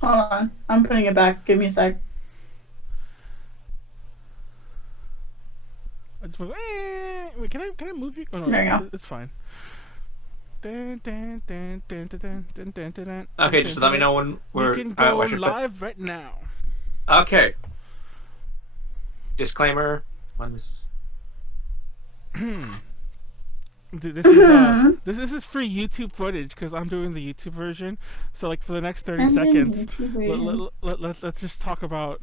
Hold on. I'm putting it back. Give me a sec. I just went, wait, can I move you? Oh, no, There you go. it's fine. Okay, just let me know when we're... We can go live right now. Okay. Disclaimer. When this This is free YouTube footage because I'm doing the YouTube version. So like for the next 30 seconds, let's just talk about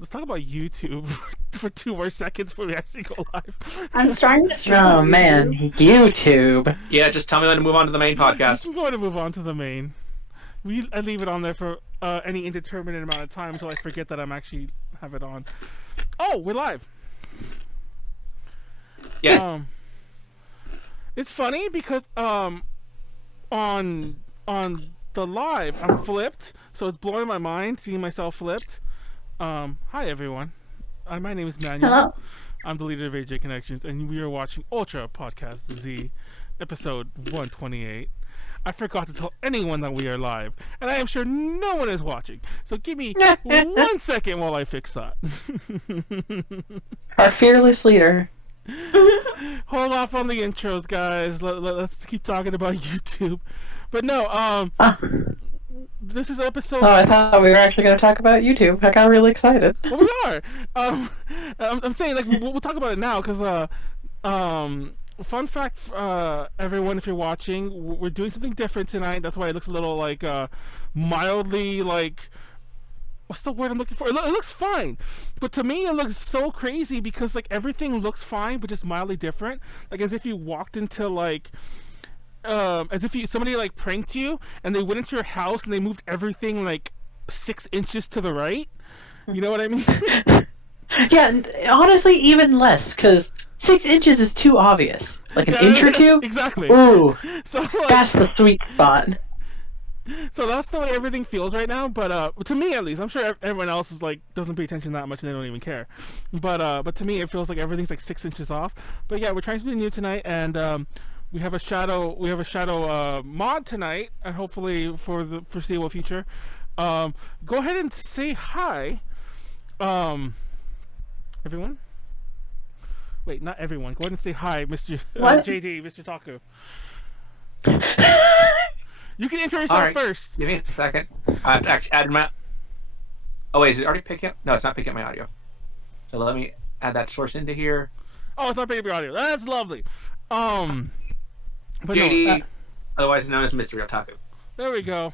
YouTube for 2 more seconds before we actually go live. I'm starting to stream. Oh man, YouTube. Yeah, just tell me when to move on to the main podcast. I'm going to move on to the main. I leave it on there for any indeterminate amount of time until I forget that I'm actually have it on. Oh, we're live. Yeah. It's funny because on the live I'm flipped, so it's blowing my mind seeing myself flipped. Hi everyone. My name is Manuel. Hello. I'm the leader of AJ Connections, and we are watching Ultra Podcast Z, episode 128. I forgot to tell anyone that we are live, and I am sure no one is watching. So give me 1 second while I fix that. Our fearless leader. Hold off on the intros, guys. Let's keep talking about YouTube. But no, this is episode... Oh, I thought we were actually going to talk about YouTube. I got really excited. Well, we are. I'm saying, like, we'll talk about it now, because, fun fact, everyone, if you're watching, we're doing something different tonight. That's why it looks a little, like, mildly, like... What's the word I'm looking for? It looks fine, but to me it looks so crazy because like everything looks fine, but just mildly different. Like as if you walked into like, as if somebody like pranked you and they went into your house and they moved everything like 6 inches to the right. You know what I mean? Yeah, and honestly, even less because 6 inches is too obvious. Like an inch or two. Exactly. Ooh, so like, that's the sweet spot. So that's the way everything feels right now, but to me at least, I'm sure everyone else is like doesn't pay attention that much and they don't even care. But to me it feels like everything's like 6 inches off. But yeah, we're trying something new tonight, and we have a shadow mod tonight, and hopefully for the foreseeable future. Go ahead and say hi, everyone. Wait, not everyone. Go ahead and say hi, Mr. JD, Mr. Taku. You can intro yourself first. Give me a second. I have to actually add my... Oh, wait, is it already picking up? No, it's not picking up my audio. So let me add that source into here. Oh, it's not picking up your audio. That's lovely. But JD, no, otherwise known as Mystery Otaku. there we go.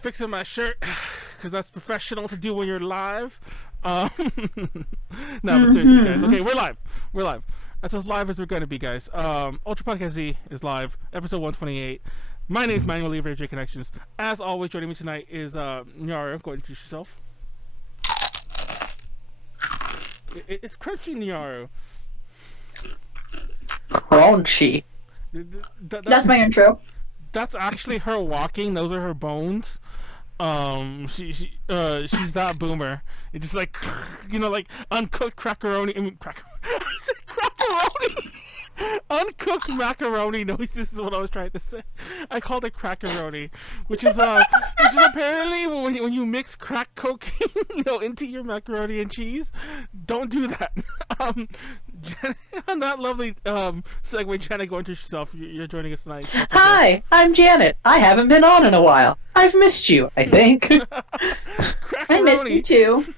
Fixing my shirt, because that's professional to do when you're live. No, but seriously, guys. Okay, we're live. We're live. That's as live as we're going to be, guys. Ultra Podcast Z is live, episode 128. My name is Manuel, leader of AJ Connections. As always, joining me tonight is Nyaru. Go ahead and introduce yourself. It's crunchy, Nyaru. Crunchy. That's my intro. That's actually her walking. Those are her bones. She's that boomer. It's just like, like uncooked crackeroni. I mean, I said crackeroni. Uncooked macaroni noises is what I was trying to say. I called it crackeroni, which is apparently when you mix crack cocaine, into your macaroni and cheese. Don't do that. Janet, on that lovely segue, Janet, go into yourself. You're joining us tonight. Hi, I'm Janet. I haven't been on in a while. I've missed you, I think. I missed you too.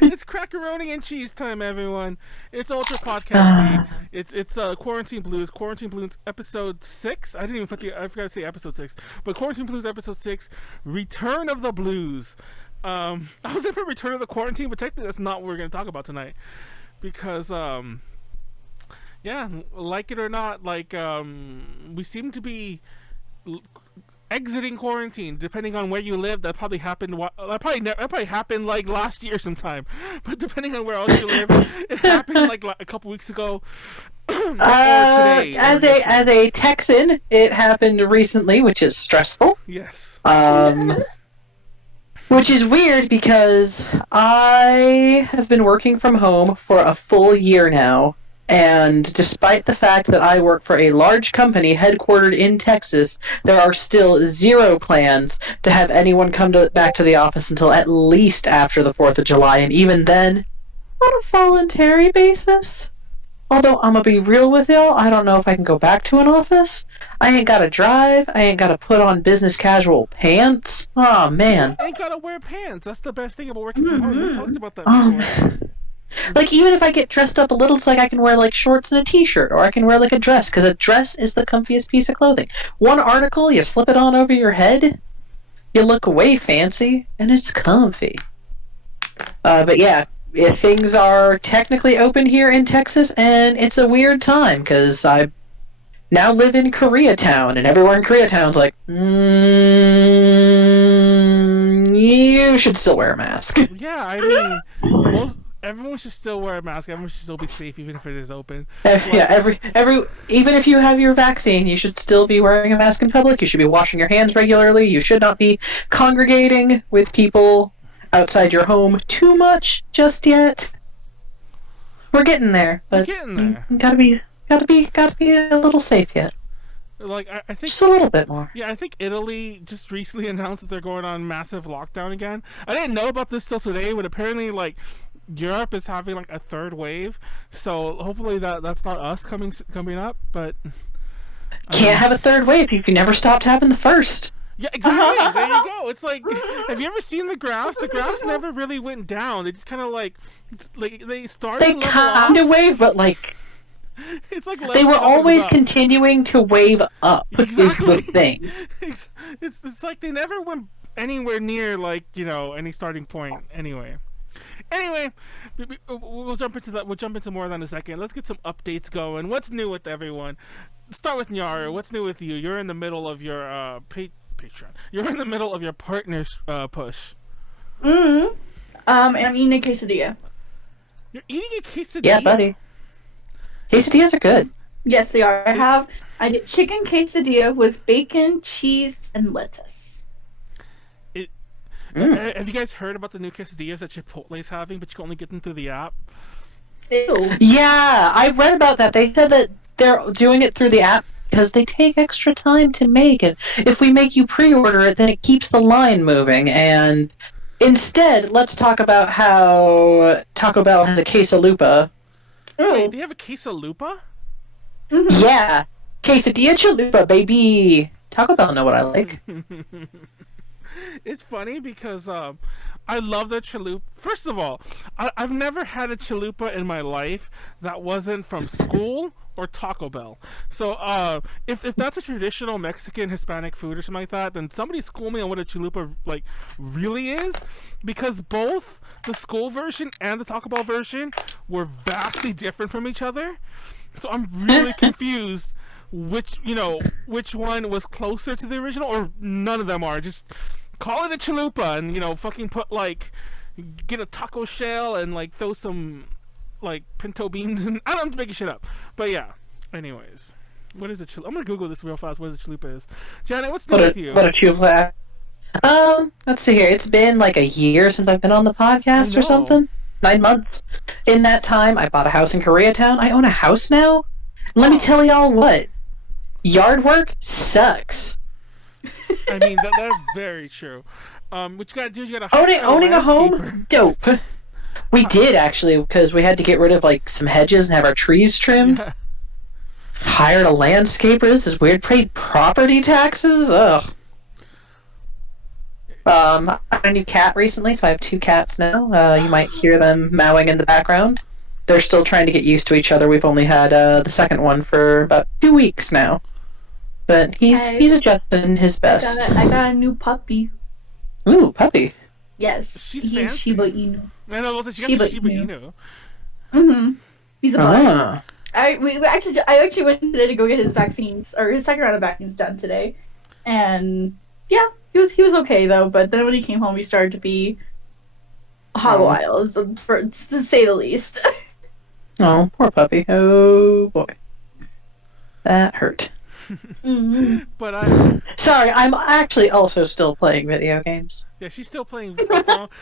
It's crackeroni and cheese time, everyone. It's Ultra Podcast. It's Quarantine Blues. Quarantine Blues episode 6. I didn't even I forgot to say episode 6. But Quarantine Blues episode 6, Return of the Blues. I was going to put Return of the Quarantine, but technically that's not what we're going to talk about tonight. Because, yeah, like it or not, like, we seem to be exiting quarantine. Depending on where you live, that probably happened. That probably happened like last year sometime. But depending on where else you live, it happened like a couple weeks ago. Or today. As a Texan, it happened recently, which is stressful. Yes. Which is weird because I have been working from home for a full year now, And despite the fact that I work for a large company headquartered in Texas, there are still zero plans to have anyone come back to the office until at least after the 4th of July, and even then, on a voluntary basis. Although, I'm gonna be real with y'all, I don't know if I can go back to an office. I ain't gotta drive, I ain't gotta put on business casual pants. Oh man. You ain't gotta wear pants. That's the best thing about working from home. We talked about that before. Like, even if I get dressed up a little, it's like I can wear, like, shorts and a t-shirt, or I can wear, like, a dress, because a dress is the comfiest piece of clothing. One article, you slip it on over your head, you look way fancy, and it's comfy. But yeah, things are technically open here in Texas, and it's a weird time, because I now live in Koreatown, and everywhere in Koreatown's like, you should still wear a mask. Yeah, I mean, everyone should still wear a mask. Everyone should still be safe, even if it is open. Yeah, even if you have your vaccine, you should still be wearing a mask in public. You should be washing your hands regularly. You should not be congregating with people outside your home too much just yet. We're getting there, but We're getting there. Gotta be a little safe yet. Like, I think Just a little bit more. Yeah, I think Italy just recently announced that they're going on massive lockdown again. I didn't know about this till today, but apparently, like, Europe is having like a third wave. So hopefully that's not us coming up. But Can't have a third wave if you never stopped having the first. yeah, exactly. There you go. It's like, have you ever seen the graphs? The graphs never really went down. They just kind of like they started. They kind of wave, but like. It's like They were always continuing to wave up, exactly. is the thing. It's like they never went anywhere near, like, you know, any starting point anyway. We'll jump into that. We'll jump into more of that in a second. Let's get some updates going. What's new with everyone? Start with Nyaru. What's new with you? You're in the middle of your Patreon. You're in the middle of your partner's push. And I'm eating a quesadilla. You're eating a quesadilla? Yeah, buddy. Quesadillas are good. Yes, they are. I did chicken quesadilla with bacon, cheese, and lettuce. Have you guys heard about the new quesadillas that Chipotle's having, but you can only get them through the app? Ew. Yeah, I read about that. They said that they're doing it through the app because they take extra time to make it. If we make you pre-order it, then it keeps the line moving. And instead, let's talk about how Taco Bell has a quesalupa. Wait, they have a quesalupa? Mm-hmm. Yeah, quesadilla chalupa, baby. Taco Bell know what I like. It's funny because I love the chalupa. First of all, I've never had a chalupa in my life that wasn't from school or Taco Bell. So if that's a traditional Mexican Hispanic food or something like that, then somebody school me on what a chalupa like really is, because both the school version and the Taco Bell version were vastly different from each other. So I'm really confused which one was closer to the original, or none of them are. Just call it a chalupa and fucking put like, get a taco shell and like throw some like pinto beans and I don't know, making shit up. But yeah. Anyways, what is a chalupa? I'm gonna Google this real fast. What a chalupa is. Janet, what's new with you? What a chalupa. Let's see here. It's been like a year since I've been on the podcast or something. 9 months. In that time, I bought a house in Koreatown. I own a house now. Let me tell y'all what. Yard work sucks. I mean, that's very true. What you gotta do is you gotta owning a home, dope. We did actually, because we had to get rid of like some hedges and have our trees trimmed. Yeah. Hired a landscaper. This is weird. Paid property taxes. Ugh. I got a new cat recently, so I have 2 cats now. You might hear them meowing in the background. They're still trying to get used to each other. We've only had the second one for about 2 weeks now. But he's adjusting his best. I got a new puppy. Ooh, puppy. Yes. She's He's Shiba Inu. I know, she got Shiba Inu. Mm-hmm. He's a boy. Ah. I actually went today to go get his vaccines, or his second round of vaccines done today. And yeah, he was okay though, but then when he came home he started to be hog wild, to say the least. Oh, poor puppy. Oh boy. That hurt. But I. Sorry, I'm actually also still playing video games. Yeah, she's still playing.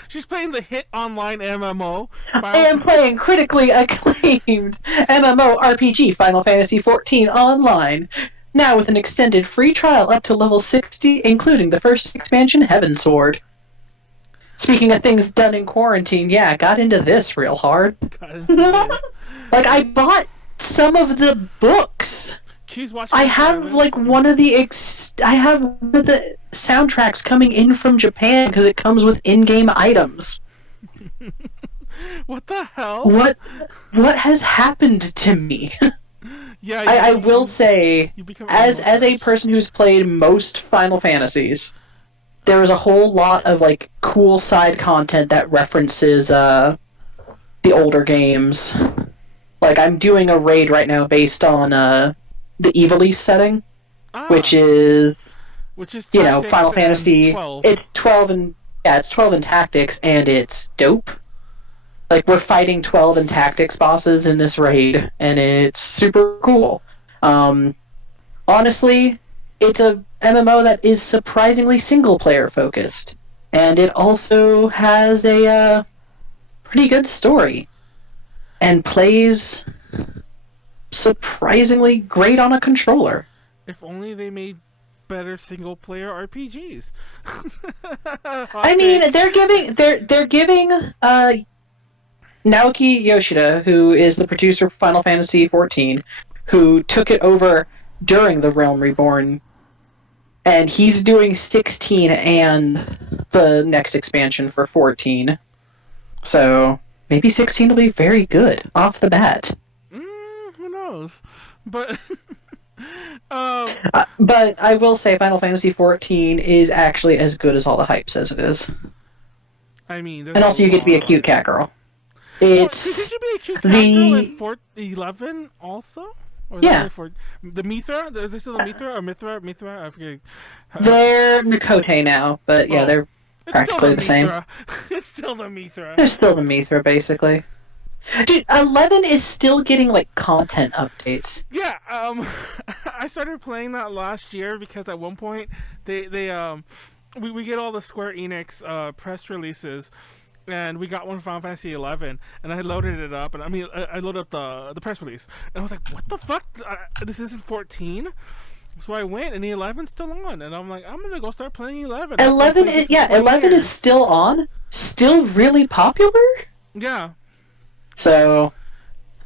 She's playing the hit online MMO. I am playing critically acclaimed MMORPG Final Fantasy XIV Online. Now with an extended free trial up to level 60, including the first expansion, Heavensward. Speaking of things done in quarantine, yeah, I got into this real hard. Like, I bought some of the books. She's watching. I have like one of the soundtracks coming in from Japan because it comes with in-game items. What the hell? What has happened to me? Yeah, I will say, as a person who's played most Final Fantasies, there is a whole lot of like cool side content that references the older games. Like, I'm doing a raid right now based on the Evilise setting, which is Final Fantasy. 12. It's 12 and it's 12 in tactics, and it's dope. Like, we're fighting 12 in tactics bosses in this raid, and it's super cool. Honestly, it's a MMO that is surprisingly single-player focused, and it also has a pretty good story, and plays surprisingly great on a controller. If only they made better single-player RPGs. I mean, they're giving Naoki Yoshida, who is the producer for Final Fantasy XIV, who took it over during the Realm Reborn, and he's doing 16 and the next expansion for 14. So maybe 16 will be very good off the bat. Who knows? But but I will say Final Fantasy XIV is actually as good as all the hype says it is. I mean, and also you get to be a cute cat girl. It's did you be a cute cat girl in 11 also? Or yeah. The Mithra? Are they still the Mithra? Or Mithra? I forget. They're Mikote now, but yeah, they're practically the same. It's still the Mithra. They're still the Mithra, basically. Dude, 11 is still getting, like, content updates. Yeah, I started playing that last year because at one point, we get all the Square Enix press releases, and we got one for Final Fantasy 11, and I loaded it up, and I loaded up the press release, and I was like, what the fuck? This isn't 14? So I went, and the 11's still on, and I'm like, I'm gonna go start playing 11. 11 is still on, still really popular? Yeah. So,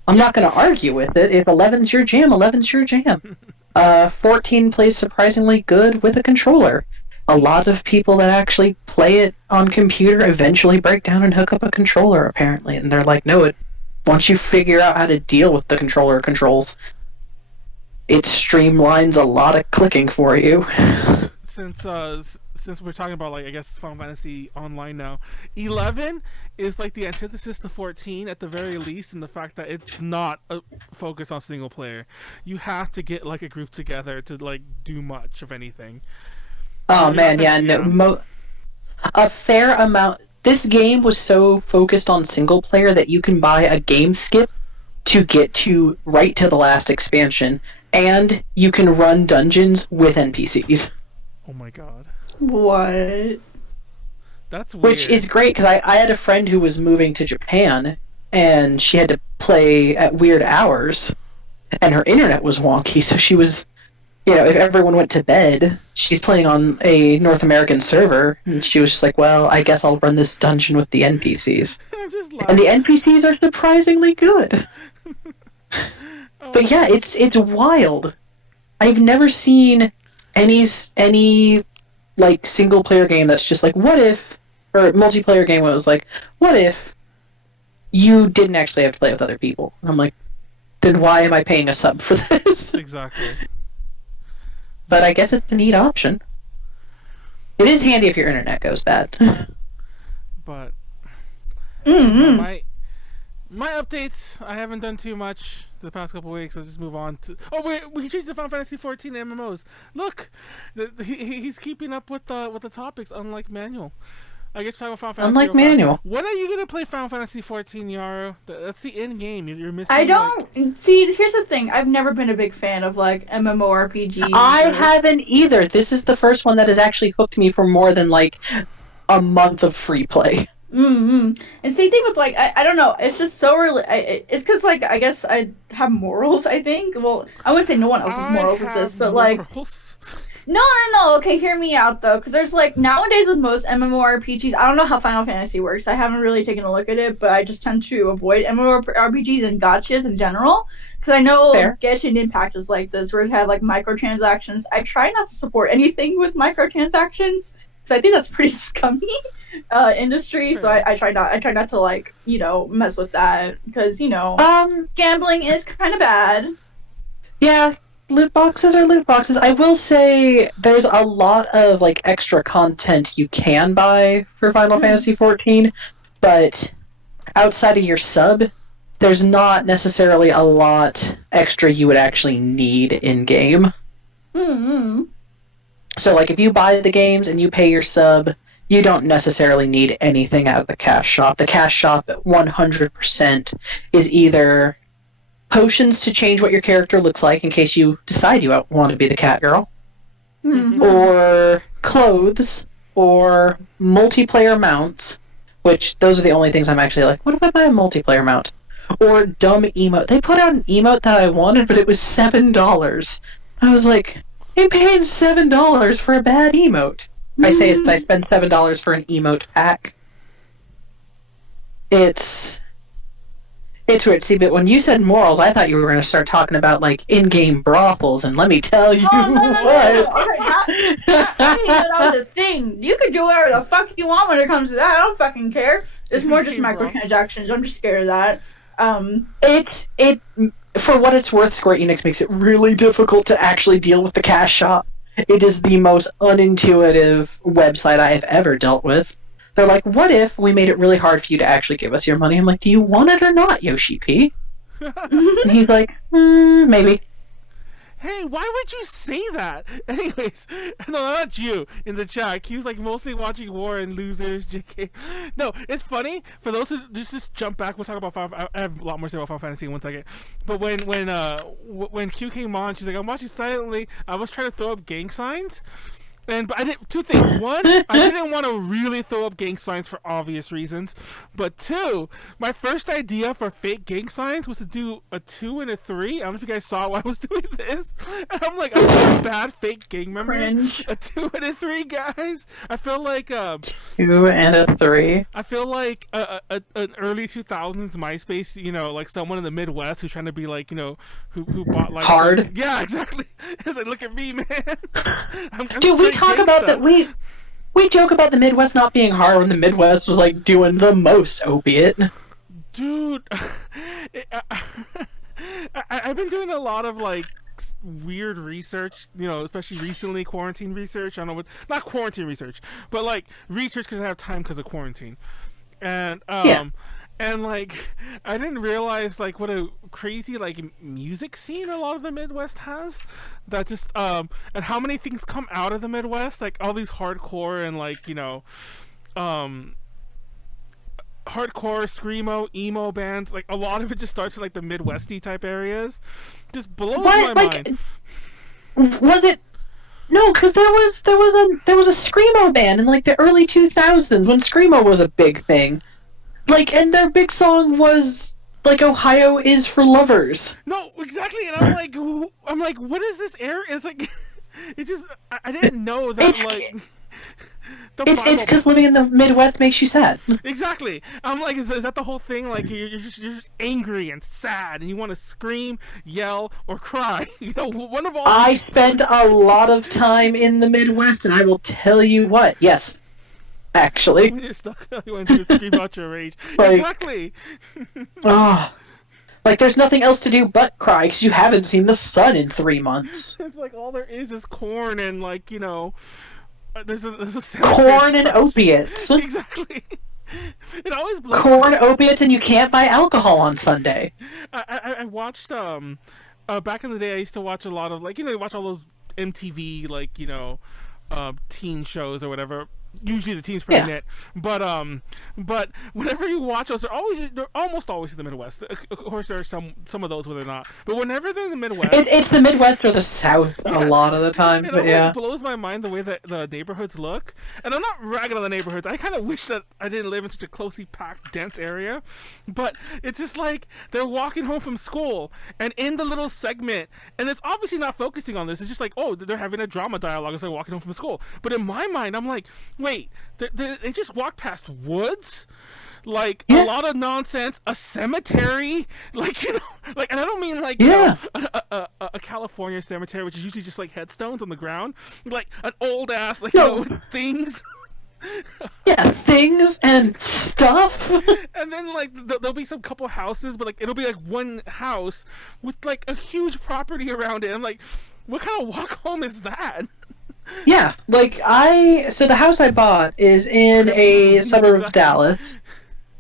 I'm not gonna argue with it. If 11's your jam, 11's your jam. 14 plays surprisingly good with a controller. A lot of people that actually play it on computer eventually break down and hook up a controller, apparently, and they're like, no, once you figure out how to deal with the controller controls, it streamlines a lot of clicking for you. Since we're talking about, like, I guess Final Fantasy Online now, 11 is like the antithesis to 14 at the very least, in the fact that it's not focused on single player. You have to get like a group together to like do much of anything. Oh man, yeah, no, a fair amount. This game was so focused on single player that you can buy a game skip to get right to the last expansion, and you can run dungeons with NPCs. Oh my god. What? That's weird. Which is great, because I had a friend who was moving to Japan, and she had to play at weird hours, and her internet was wonky, so she was, if everyone went to bed, she's playing on a North American server, and she was just like, well, I guess I'll run this dungeon with the NPCs. And the NPCs are surprisingly good. But yeah, it's wild. I've never seen any like single player game that's just like, what if, or multiplayer game where it was like, what if you didn't actually have to play with other people? And I'm like, then why am I paying a sub for this? Exactly. But I guess it's a neat option. It is handy if your internet goes bad. But my updates, I haven't done too much the past couple weeks. I'll just move on to... Oh wait, we changed the Final Fantasy 14 MMOs. Look, he's keeping up with the topics, unlike Manuel. I guess Final Fantasy. Unlike 05. Manuel. When are you gonna play Final Fantasy 14, Nyaru? That's the end game. You're missing. I don't see. Here's the thing. I've never been a big fan of like MMORPGs. I haven't either. This is the first one that has actually hooked me for more than like a month of free play. And same thing with like I don't know. It's just so really. It's because like I guess I have morals. I think. Well, I wouldn't say no one else has morals with this, but like. No. Okay, hear me out though, because there's like nowadays with most MMORPGs, I don't know how Final Fantasy works. I haven't really taken a look at it, but I just tend to avoid MMORPGs and gotchas in general, because I know Genshin Impact is like this, where it have like microtransactions. I try not to support anything with microtransactions, because I think that's pretty scummy industry. So I try not to like mess with that, because gambling is kind of bad. Yeah. Loot boxes are loot boxes. I will say there's a lot of like extra content you can buy for Final Fantasy XIV, but outside of your sub, there's not necessarily a lot extra you would actually need in game. So like if you buy the games and you pay your sub, you don't necessarily need anything out of the cash shop. The cash shop 100% is either potions to change what your character looks like in case you decide you want to be the cat girl, or clothes, or multiplayer mounts, which those are the only things I'm actually like, what if I buy a multiplayer mount? Or dumb emote. They put out an emote that I wanted, but it was $7. I was like, I'm paying $7 for a bad emote. I say I spend $7 for an emote pack. It's weird. See, but when you said morals, I thought you were going to start talking about, like, in-game brothels, and let me tell you what. Okay, that was a thing. You could do whatever the fuck you want when it comes to that. I don't fucking care. It's more just microtransactions. I'm just scared of that. It for what it's worth, Square Enix makes it really difficult to actually deal with the cash shop. It is the most unintuitive website I have ever dealt with. They're like, what if we made it really hard for you to actually give us your money? I'm like, do you want it or not, Yoshi P? And he's like, maybe. Hey, why would you say that? Anyways, no, not you in the chat. He was like mostly watching War and Losers, JK. No, it's funny. For those who just jump back, we'll talk about Final. I have a lot more to say about Final Fantasy in 1 second. But when Q came on, she's like, I'm watching silently. I was trying to throw up gang signs. But I did 2 things. 1, I didn't want to really throw up gang signs for obvious reasons. But 2, my first idea for fake gang signs was to do a 2 and a 3. I don't know if you guys saw why I was doing this. And I'm like, I'm a bad fake gang member. Cringe. A 2 and a 3, guys. I feel like 2 and a 3. I feel like an early 2000s MySpace, like someone in the Midwest who's trying to be like, who bought like hard. Yeah, exactly. It's like, look at me, man. Dude, we talk about that. We joke about the Midwest not being hard when the Midwest was like doing the most opiate. Dude, I've been doing a lot of like weird research, especially recently, quarantine research. I don't know what, not quarantine research, but like research because I have time because of quarantine. And and like I didn't realize like what a crazy like music scene a lot of the Midwest has. That just and how many things come out of the Midwest, like all these hardcore and like hardcore, screamo, emo bands, like a lot of it just starts with like the Midwesty type areas. Just blows my mind. Was it? No, because there was a screamo band in like the early 2000s when screamo was a big thing. Like, and their big song was like "Ohio is for lovers." No, exactly, and I'm like, what is this area? It's like, it's just I didn't know that It's because living in the Midwest makes you sad. Exactly. I'm like, is that the whole thing? Like, you're just angry and sad, and you want to scream, yell, or cry. One of all. I spent a lot of time in the Midwest, and I will tell you what. Yes, actually. You're stuck. You want to scream out your rage. Exactly. Like, there's nothing else to do but cry because you haven't seen the sun in 3 months. It's like all there is corn and like there's a corn and opiates. Exactly. It always blows corn, opiates, and you can't buy alcohol on Sunday. I watched back in the day I used to watch a lot of like watch all those MTV like teen shows or whatever. usually the team's pregnant. But whenever you watch those, they're almost always in the Midwest. Of course, there are some of those where they're not. But whenever they're in the Midwest, it's the Midwest or the South a lot of the time. It but always blows my mind the way that the neighborhoods look. And I'm not ragging on the neighborhoods. I kind of wish that I didn't live in such a closely packed, dense area. But it's just like they're walking home from school, and in the little segment, and it's obviously not focusing on this. It's just like, oh, they're having a drama dialogue as they're walking home from school. But in my mind, I'm like, wait, they just walked past woods, like a lot of nonsense, a cemetery, like, you know, like, and I don't mean like, you know, a California cemetery, which is usually just like headstones on the ground, like an old ass, like, you know, things. Yeah, things and stuff. And then like there'll be some couple houses, but like it'll be like one house with like a huge property around it. I'm like, what kind of walk home is that? Yeah, like so the house I bought is in a suburb of Dallas,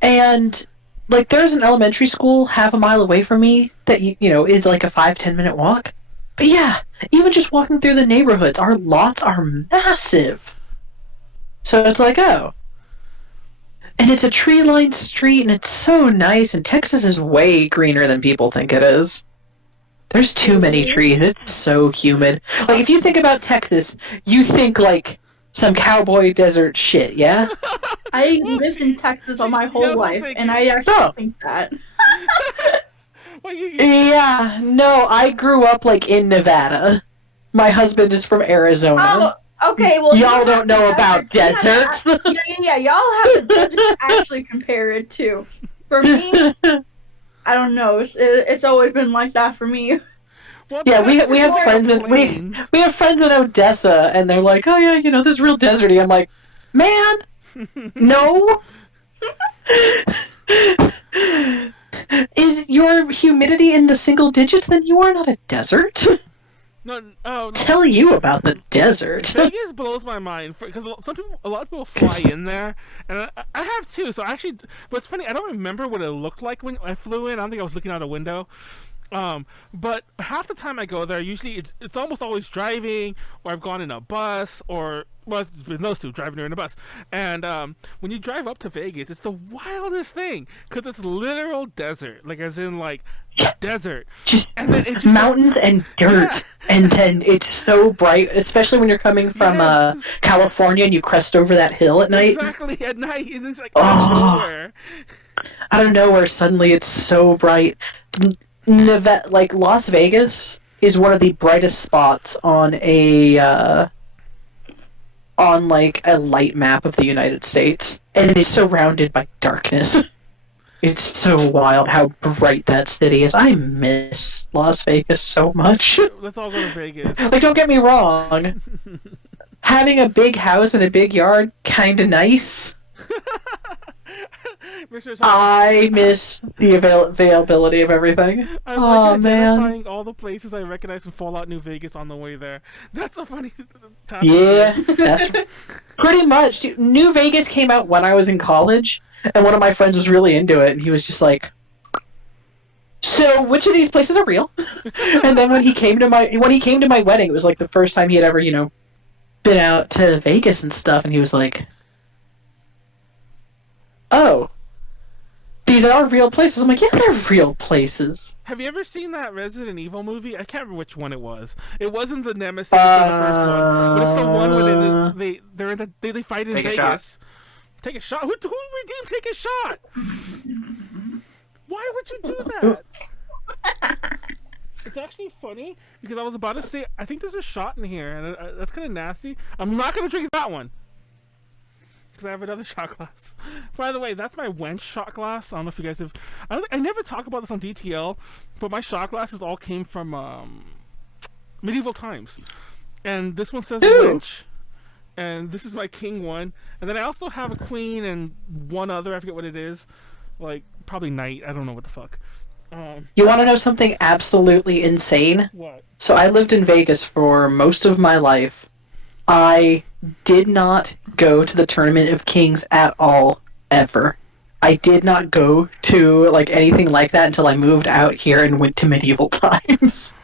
and like there's an elementary school half a mile away from me that you know is like a 5-10 minute walk. But yeah, even just walking through the neighborhoods, our lots are massive. So it's like, oh. And it's a tree-lined street, and it's so nice, and Texas is way greener than people think it is. There's too many trees. It's so humid. Like, if you think about Texas, you think, like, some cowboy desert shit, yeah? I lived in Texas all my whole life, and I actually think that. Yeah, no, I grew up, like, in Nevada. My husband is from Arizona. Oh, okay, well... Y'all don't know about deserts. Yeah, y'all have the desert to actually compare it to. For me... I don't know. It's always been like that for me. Well, yeah, we have friends in we have friends in Odessa, and they're like, oh yeah, you know, this is real deserty. I'm like, man, no. Is your humidity in the single digits? Then you are not a desert. No. Tell you about the desert. Vegas blows my mind because a lot of people fly in there, and I have too. So actually, but it's funny. I don't remember what it looked like when I flew in. I don't think I was looking out a window. But half the time I go there, usually it's almost always driving, or I've gone in a bus, or well, it's been those two, driving or in a bus. And when you drive up to Vegas, it's the wildest thing because it's literal desert, like as in like desert, and then it's just mountains and dirt, and then it's so bright, especially when you're coming from California and you crest over that hill at night. Exactly, at night, and it's like out of nowhere. Out of nowhere, suddenly it's so bright. Like Las Vegas is one of the brightest spots on like a light map of the United States, and it's surrounded by darkness. It's so wild how bright that city is. I miss Las Vegas so much. Let's all go to Vegas. Like, don't get me wrong. Having a big house and a big yard, kinda nice. I miss the availability of everything. I like identifying all the places I recognize from Fallout New Vegas on the way there. That's a funny task. Yeah, that's pretty much. Dude, New Vegas came out when I was in college, and one of my friends was really into it, and he was just like, so which of these places are real? And then when he came to my wedding, it was like the first time he had ever, you know, been out to Vegas and stuff, and he was like, oh, these are real places. I'm like, yeah, they're real places. Have you ever seen that Resident Evil movie? I can't remember which one it was. It wasn't the Nemesis in the first one, but it's the one where they fight in Vegas. Take a shot. Who redeemed take a shot? Why would you do that? It's actually funny because I was about to say I think there's a shot in here, and that's kind of nasty. I'm not gonna drink that one. I have another shot glass. By the way, that's my wench shot glass. I don't know if you guys have... I never talk about this on DTL, but my shot glasses all came from medieval times. And this one says wench, and this is my king one. And then I also have a queen and one other, I forget what it is. Like, probably knight. I don't know what the fuck. You want to know something absolutely insane? What? So I lived in Vegas for most of my life. I did not go to the Tournament of Kings at all, ever. I did not go to like anything like that until I moved out here and went to medieval times.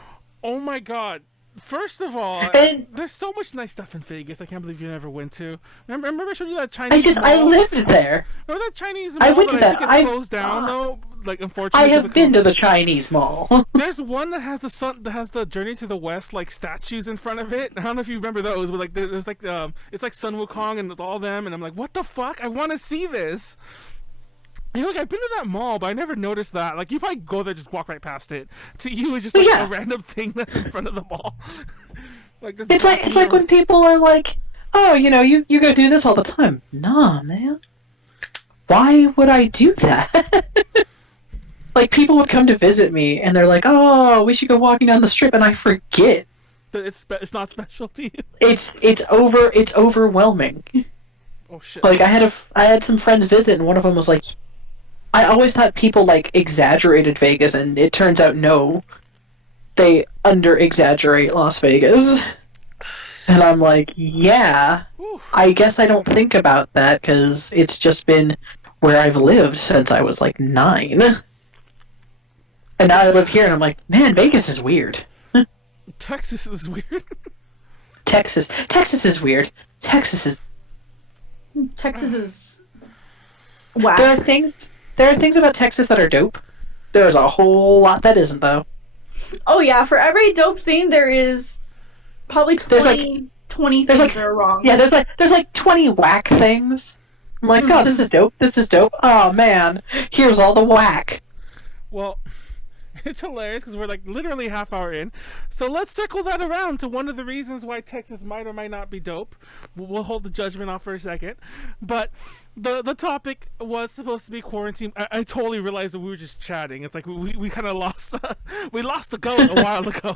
Oh my god. First of all, And- there's so much nice stuff in Vegas. I can't believe you never went to. Remember I showed you that Chinese mall? I lived there. Remember that Chinese mall I went to that I think that. is closed down though? Like unfortunately. I 'cause have of been COVID. to the Chinese mall. There's one that has the Journey to the West like statues in front of it. I don't know if you remember those, but like there's like it's like Sun Wukong and all them, and I'm like, what the fuck? I want to see this. You know, like I've been to that mall, but I never noticed that. Like, you probably go there, just walk right past it. To you, it's just like Yeah. a random thing that's in front of the mall. Like It's like when people are like, "Oh, you know, you go do this all the time." Nah, man. Why would I do that? Like, people would come to visit me, and they're like, "Oh, we should go walking down the strip," and I forget. that it's not special to you. It's overwhelming. Oh shit. Like, I had some friends visit, and one of them was like, I always thought people like exaggerated Vegas, and it turns out no, they under exaggerate Las Vegas. And I'm like, yeah, Ooh. I guess I don't think about that because it's just been where I've lived since I was like 9. And now I live here, and I'm like, man, Vegas is weird. Texas is weird. Texas is weird. Texas is. Wow. There are things about Texas that are dope. There's a whole lot that isn't, though. Oh yeah, for every dope thing there is probably 20, There's like- 20 there's things like- that are wrong. Yeah, there's like 20 whack things. I'm like, oh, this is dope. This is dope. Oh man, here's all the whack. Well, it's hilarious because we're like literally half hour in. So let's circle that around to one of the reasons why Texas might or might not be dope. We'll hold the judgment off for a second. But the topic was supposed to be quarantine. I totally realized that we were just chatting. It's like we kind of lost we lost the goat a while ago.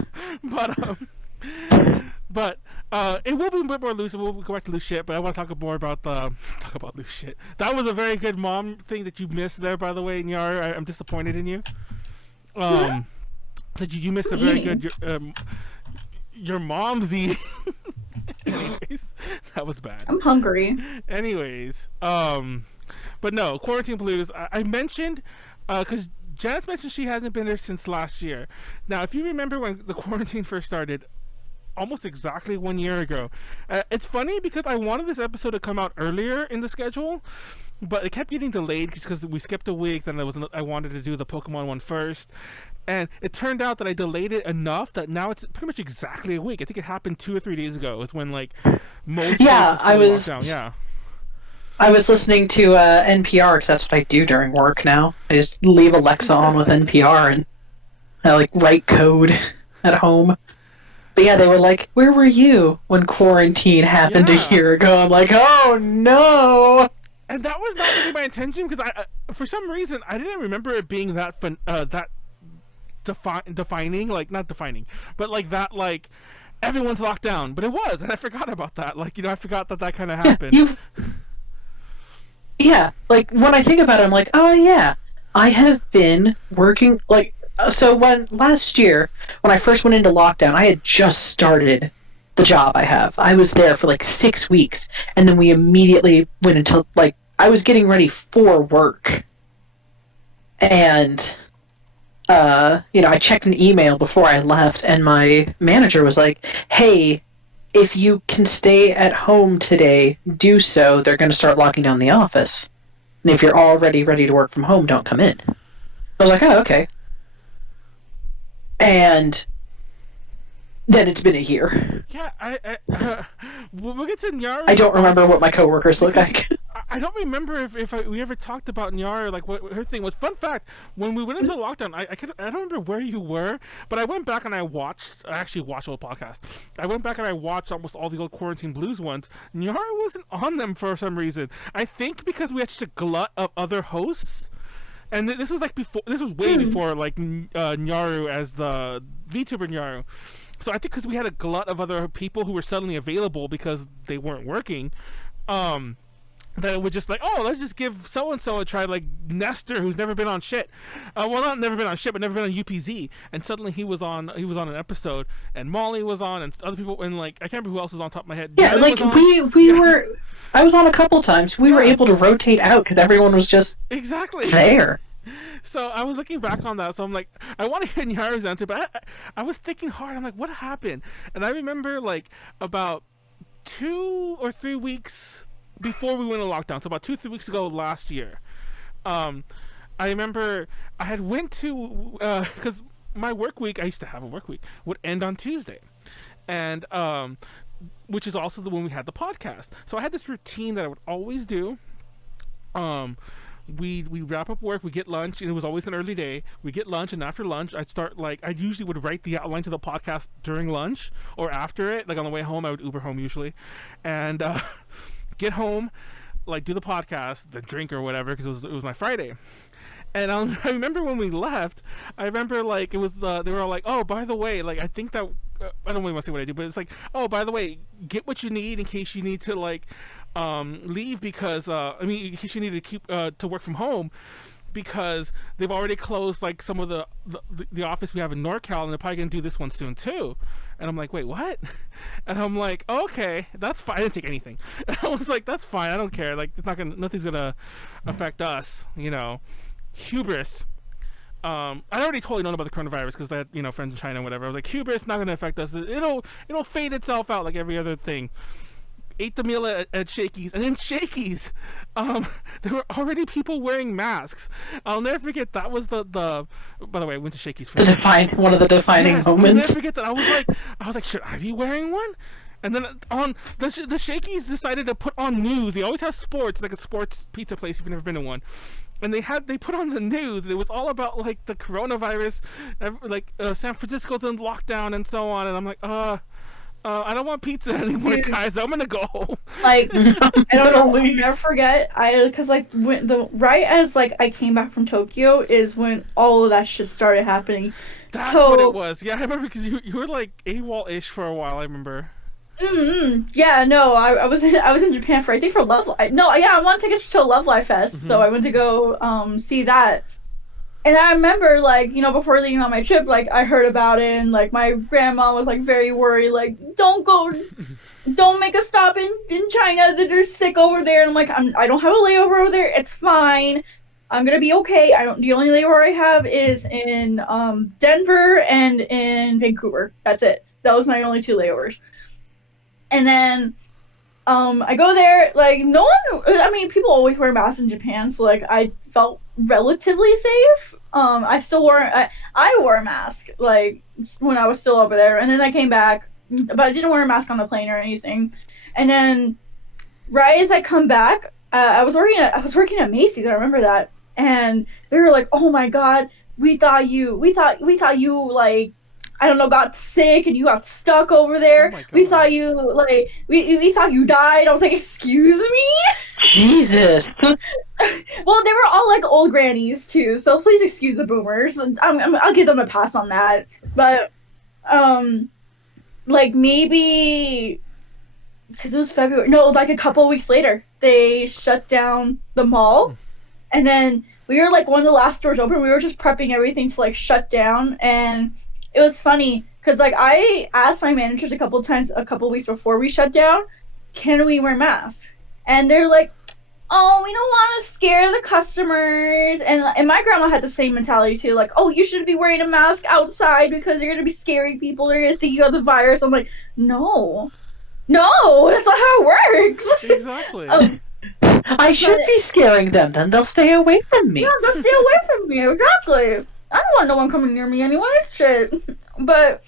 But it will be a bit more loose. We'll go back to loose shit. But I want to talk more about loose shit. That was a very good mom thing that you missed there, by the way, Nyaru. I'm disappointed in you. That you missed a very good your mom's eating. Anyways, that was bad. I'm hungry. Anyways, but no, quarantine blues. I mentioned because Janette mentioned she hasn't been there since last year. Now, if you remember when the quarantine first started, almost exactly 1 year ago, it's funny because I wanted this episode to come out earlier in the schedule, but it kept getting delayed because we skipped a week. Then I wanted to do the Pokemon one first, and it turned out that I delayed it enough that now it's pretty much exactly a week. I think it happened 2 or 3 days ago. It's when like most Yeah, places I fully was- locked down. Yeah. I was listening to NPR because that's what I do during work now. I just leave Alexa on with NPR and I like write code at home. But yeah, they were like, "Where were you when quarantine happened Yeah. a year ago?" I'm like, "Oh no!" And that was not really my intention because I for some reason I didn't remember it being that defining, like not defining, but like that like everyone's locked down. But it was, and I forgot about that. Like, you know, I forgot that kind of happened. Yeah, like when I think about it, I'm like, oh yeah, I have been working like so when last year when I first went into lockdown, I had just started the job I have. I was there for like 6 weeks, and then we immediately went into like I was getting ready for work, and you know, I checked an email before I left, and my manager was like, "Hey, if you can stay at home today, do so. They're going to start locking down the office. And if you're already ready to work from home, don't come in." I was like, oh, okay. And then it's been a year. Yeah, we'll get to Nyaru. I don't remember what my coworkers look like. I don't remember if we ever talked about Nyaru, like what her thing was. Fun fact, when we went into lockdown, I don't remember where you were, but I went back and I actually watched all the podcasts. I went back and I watched almost all the old Quarantine Blues ones. Nyaru wasn't on them for some reason. I think because we had such a glut of other hosts. And this was like before. This was way before like Nyaru as the VTuber Nyaru. So I think because we had a glut of other people who were suddenly available because they weren't working, that it would just like, oh, let's just give so and so a try, like Nestor, who's never been on shit. Well, not never been on shit, but never been on UPZ. And suddenly he was on an episode, and Molly was on, and other people, and like I can't remember who else was on top of my head. Yeah, Janette like was on. we were. I was on a couple times. We were Yeah. able to rotate out because everyone was just Exactly. there. So I was looking back on that, so I'm like, I want to hear Nyaru's answer, but I was thinking hard. I'm like, what happened? And I remember like about 2 or 3 weeks before we went into lockdown, so about 2 or 3 weeks ago last year, I remember I had went to because my work week, I used to have a work week, would end on Tuesday, and which is also the when we had the podcast. So I had this routine that I would always do. We wrap up work, we get lunch, and it was always an early day. We get lunch, and after lunch, I'd start I usually would write the outline to the podcast during lunch or after it. Like on the way home, I would Uber home usually, and get home, like do the podcast, the drink or whatever, because it was my Friday. And I remember when we left, I remember like it was they were all like, oh, by the way, like I think that I don't really want to say what I do, but it's like, oh, by the way, get what you need in case you need to like leave because in case you need to keep to work from home because they've already closed like some of the office we have in NorCal, and they're probably gonna do this one soon too. And I'm like, wait, what? And I'm like, okay, that's fine. I didn't take anything. And I was like, that's fine. I don't care. Like, nothing's gonna affect us, Hubris. I already totally known about the coronavirus because I had friends in China and whatever. I was like, hubris not gonna affect us. It'll fade itself out like every other thing. Ate the meal at Shakey's, and in Shakey's, there were already people wearing masks. I'll never forget that was the. By the way, I went to Shakey's for one of the defining yes, moments. I'll never forget that. I was like, should I be wearing one? And then on the Shakey's decided to put on news. They always have sports, like a sports pizza place if you've never been to one. And they put on the news. It was all about like the coronavirus, like San Francisco's in lockdown and so on. And I'm like, I don't want pizza anymore, guys. I'm gonna go home. Like, I don't know. I'll never forget. Because like when right as like I came back from Tokyo is when all of that shit started happening. That's what it was. Yeah, I remember because you were like AWOL-ish for a while. I remember. Yeah, no, I was in Japan for I think for Love Life. No, yeah, I wanted tickets to Love Life Fest, so I went to go see that. And I remember like before leaving on my trip, like I heard about it, and like my grandma was like very worried, like don't make a stop in China. That they're sick over there. And I'm like I don't have a layover over there. It's fine. I'm gonna be okay. The only layover I have is in Denver and in Vancouver. That's it. That was my only 2 layovers. And then, I go there, like, no one, people always wear masks in Japan, so, like, I felt relatively safe. I wore a mask, like, when I was still over there, and then I came back, but I didn't wear a mask on the plane or anything. And then, right as I come back, I was working at Macy's, I remember that, and they were like, oh my god, we thought you, like, I don't know, got sick and you got stuck over there. Oh we thought you we thought you died. I was like, excuse me? Jesus. Well, they were all like old grannies too, so please excuse the boomers. I'll give them a pass on that. But like maybe because it was February. No, like a couple of weeks later, they shut down the mall, and then we were like one of the last stores open. We were just prepping everything to like shut down, and it was funny because like I asked my managers a couple times a couple weeks before we shut down, can we wear masks? And they're like, oh, we don't want to scare the customers. And my grandma had the same mentality too, like, oh, you should be wearing a mask outside because you're gonna be scaring people. They're gonna think you have the virus. I'm like, no, that's not how it works. Exactly. I should be scaring them. Then they'll stay away from me. Yeah, they'll stay away from me. Exactly. I don't want no one coming near me anyways, shit. But,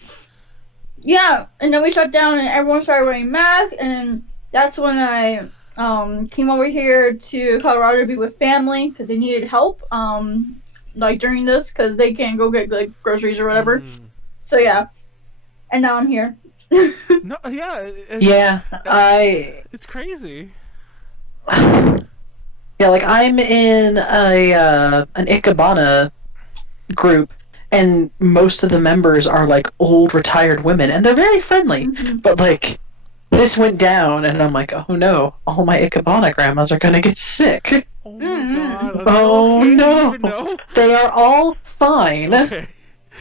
yeah, and then we shut down and everyone started wearing masks, and that's when I came over here to Colorado to be with family, because they needed help, like, during this, because they can't go get, like, groceries or whatever. So, yeah. And now I'm here. No, yeah. It's crazy. Yeah, like, I'm in an Ikebana group, and most of the members are like old retired women, and they're very friendly. But like this went down, and I'm like, oh no, all my Ikebana grandmas are gonna get sick. Oh my god! Oh no, they are all fine,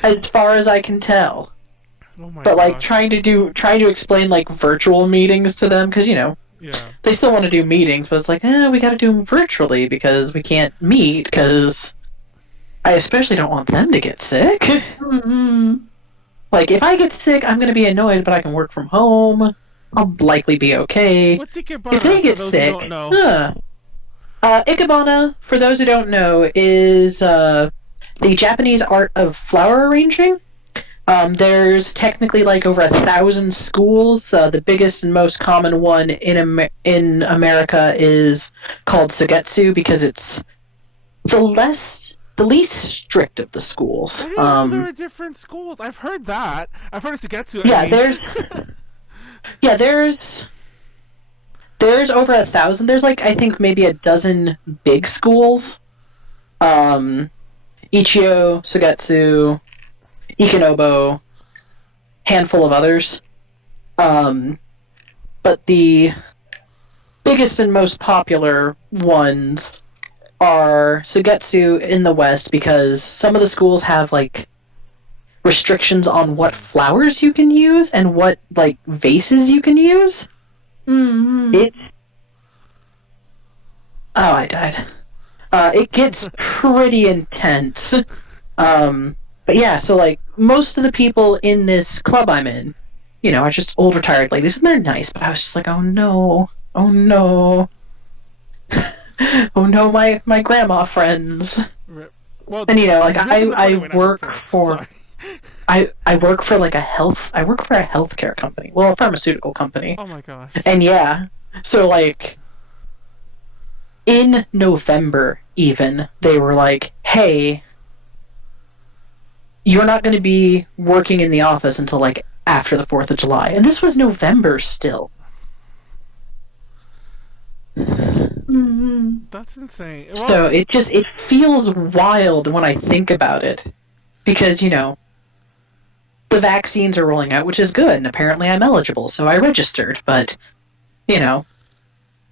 as far as I can tell. Oh my but like gosh. trying to explain like virtual meetings to them, because they still want to do meetings, but it's like, we got to do them virtually because we can't meet because I especially don't want them to get sick. Mm-hmm. Like, if I get sick, I'm gonna be annoyed, but I can work from home. I'll likely be okay. What's Ikebana, If they for get those sick, who don't know? Ikebana, for those who don't know, is the Japanese art of flower arranging. There's technically like over 1,000 schools. The biggest and most common one in America is called Sugetsu because it's the least strict of the schools. I didn't know there were different schools. I've heard that. I've heard of Sugetsu. Yeah, there's over 1,000. There's like, I think maybe a dozen big schools. Ichio, Sugetsu, Ikenobo, handful of others. But the biggest and most popular ones are Sugetsu in the West because some of the schools have like restrictions on what flowers you can use and what like vases you can use. Mm-hmm. I died. It gets pretty intense. But yeah, so like most of the people in this club I'm in, are just old retired ladies, and they're nice. But I was just like, oh no, oh no. Oh no, my grandma friends. Well, And like I work for I work for like a healthcare company. Well, a pharmaceutical company. Oh my gosh. And yeah. So like in November even, they were like, "Hey, you're not going to be working in the office until like after the 4th of July." And this was November still. Mm-hmm. That's insane. Well, So it feels wild when I think about it. Because, the vaccines are rolling out, which is good, and apparently I'm eligible, so I registered, but, my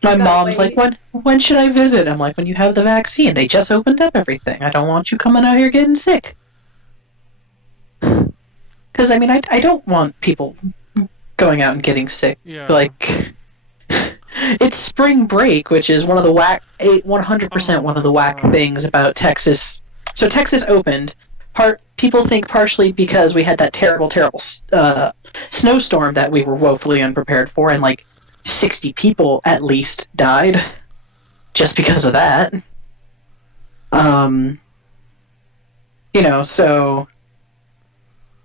Gotta mom's wait. like, when should I visit? I'm like, when you have the vaccine. They just opened up everything. I don't want you coming out here getting sick. Because, I don't want people going out and getting sick. yeah. Like... It's spring break, which is one of the 100% one of the whack things about Texas. So Texas opened. People think partially because we had that terrible snowstorm that we were woefully unprepared for, and like 60 people at least died just because of that. So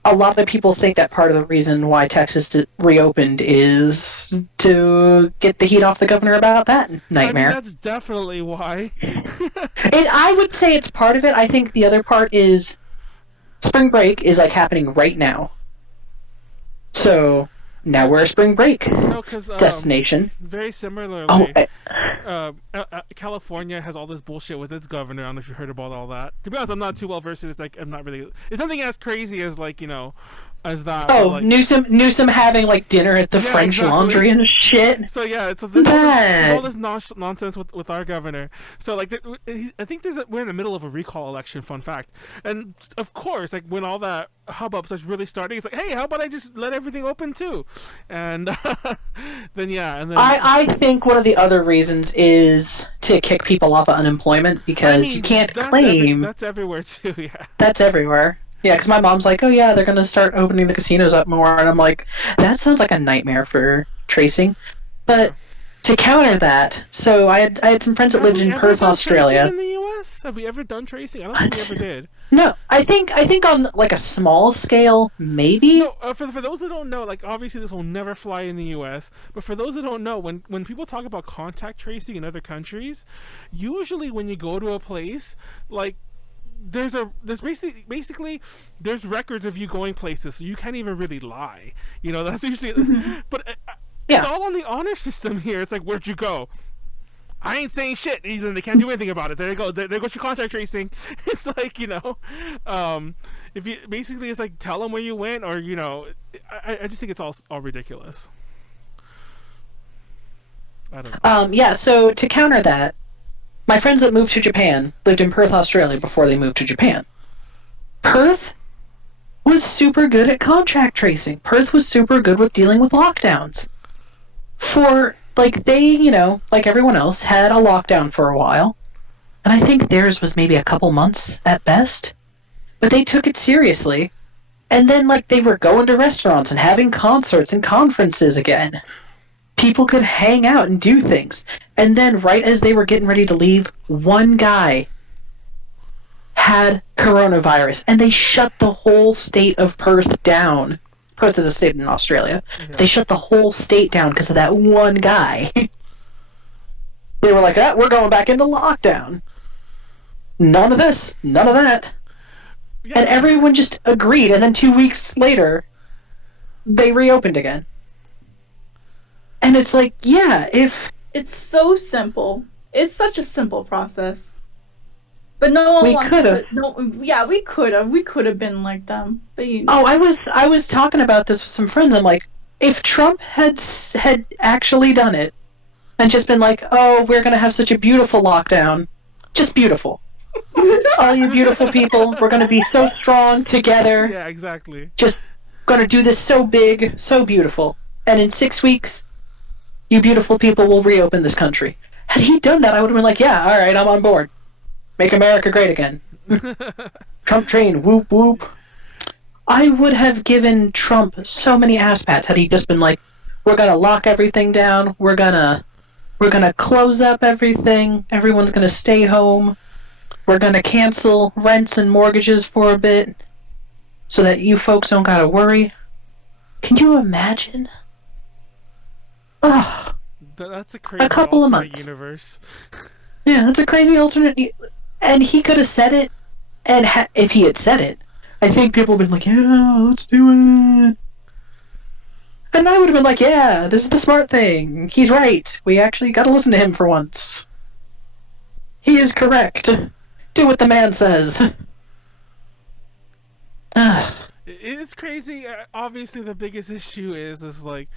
a lot of people think that part of the reason why Texas reopened is to get the heat off the governor about that nightmare. That's definitely why. I would say it's part of it. I think the other part is spring break is like happening right now. So now we're a spring break destination. Very similarly, California has all this bullshit with its governor. I don't know if you heard about all that. To be honest, I'm not too well versed in it. It's like I'm not really. It's nothing as crazy as like as that. Oh, like, Newsom having like dinner at the French exactly. Laundry and shit. So yeah, so there's all this nonsense with our governor. So like, I think we're in the middle of a recall election. Fun fact, and of course, like when all that hubbub starts really starting, it's like, hey, how about I just let everything open too? And then I think one of the other reasons is to kick people off of unemployment because you can't claim that's everywhere too. Yeah, that's everywhere. Yeah, because my mom's like, oh yeah, they're going to start opening the casinos up more. And I'm like, that sounds like a nightmare for tracing. But to counter that, so I had some friends that lived in Perth, Australia. In the U.S., have we ever done tracing? I don't think we ever did. No, I think on like a small scale, maybe. No, for those that don't know, like obviously this will never fly in the U.S. But for those that don't know, when people talk about contact tracing in other countries, usually when you go to a place, like there's basically there's records of you going places, so you can't even really lie. That's usually. But it's all on the honor system here. It's like, where'd you go? I ain't saying shit. They can't do anything about it. There you go. There goes your contact tracing. It's like, if you basically it's like tell them where you went, or I just think it's all ridiculous. I don't know. Yeah. So to counter that, my friends that moved to Japan lived in Perth, Australia before they moved to Japan. Perth was super good at contact tracing. Perth was super good with dealing with lockdowns. Like they, like everyone else, had a lockdown for a while. And I think theirs was maybe a couple months at best. But they took it seriously. And then, like, they were going to restaurants and having concerts and conferences again. People could hang out and do things. And then, right as they were getting ready to leave, one guy had coronavirus. And they shut the whole state of Perth down. Perth is a state in Australia. Yeah. They shut the whole state down because of that one guy. They were like, we're going back into lockdown. None of this, none of that. Yeah. And everyone just agreed, and then 2 weeks later, they reopened again. And it's like, yeah, if... It's so simple. It's such a simple process. But no one we could have. Yeah, we could have. We could have been like them. But you know. Oh, I was talking about this with some friends. I'm like, if Trump had actually done it, and just been like, oh, we're going to have such a beautiful lockdown. Just beautiful. All you beautiful people, we're going to be so strong together. Yeah, exactly. Just going to do this so big, so beautiful. And in 6 weeks, you beautiful people will reopen this country. Had he done that, I would have been like, yeah, all right, I'm on board. Make America great again. Trump train, whoop, whoop. I would have given Trump so many ass pats had he just been like, we're going to lock everything down. We're gonna close up everything. Everyone's going to stay home. We're going to cancel rents and mortgages for a bit so that you folks don't got to worry. Can you imagine? Ugh. That's a crazy couple of months. Universe. Yeah, that's a crazy alternate. And he could have said it, and if he had said it, I think people would have been like, yeah, let's do it. And I would have been like, yeah, this is the smart thing. He's right. We actually got to listen to him for once. He is correct. Do what the man says. It's crazy. Obviously, the biggest issue is like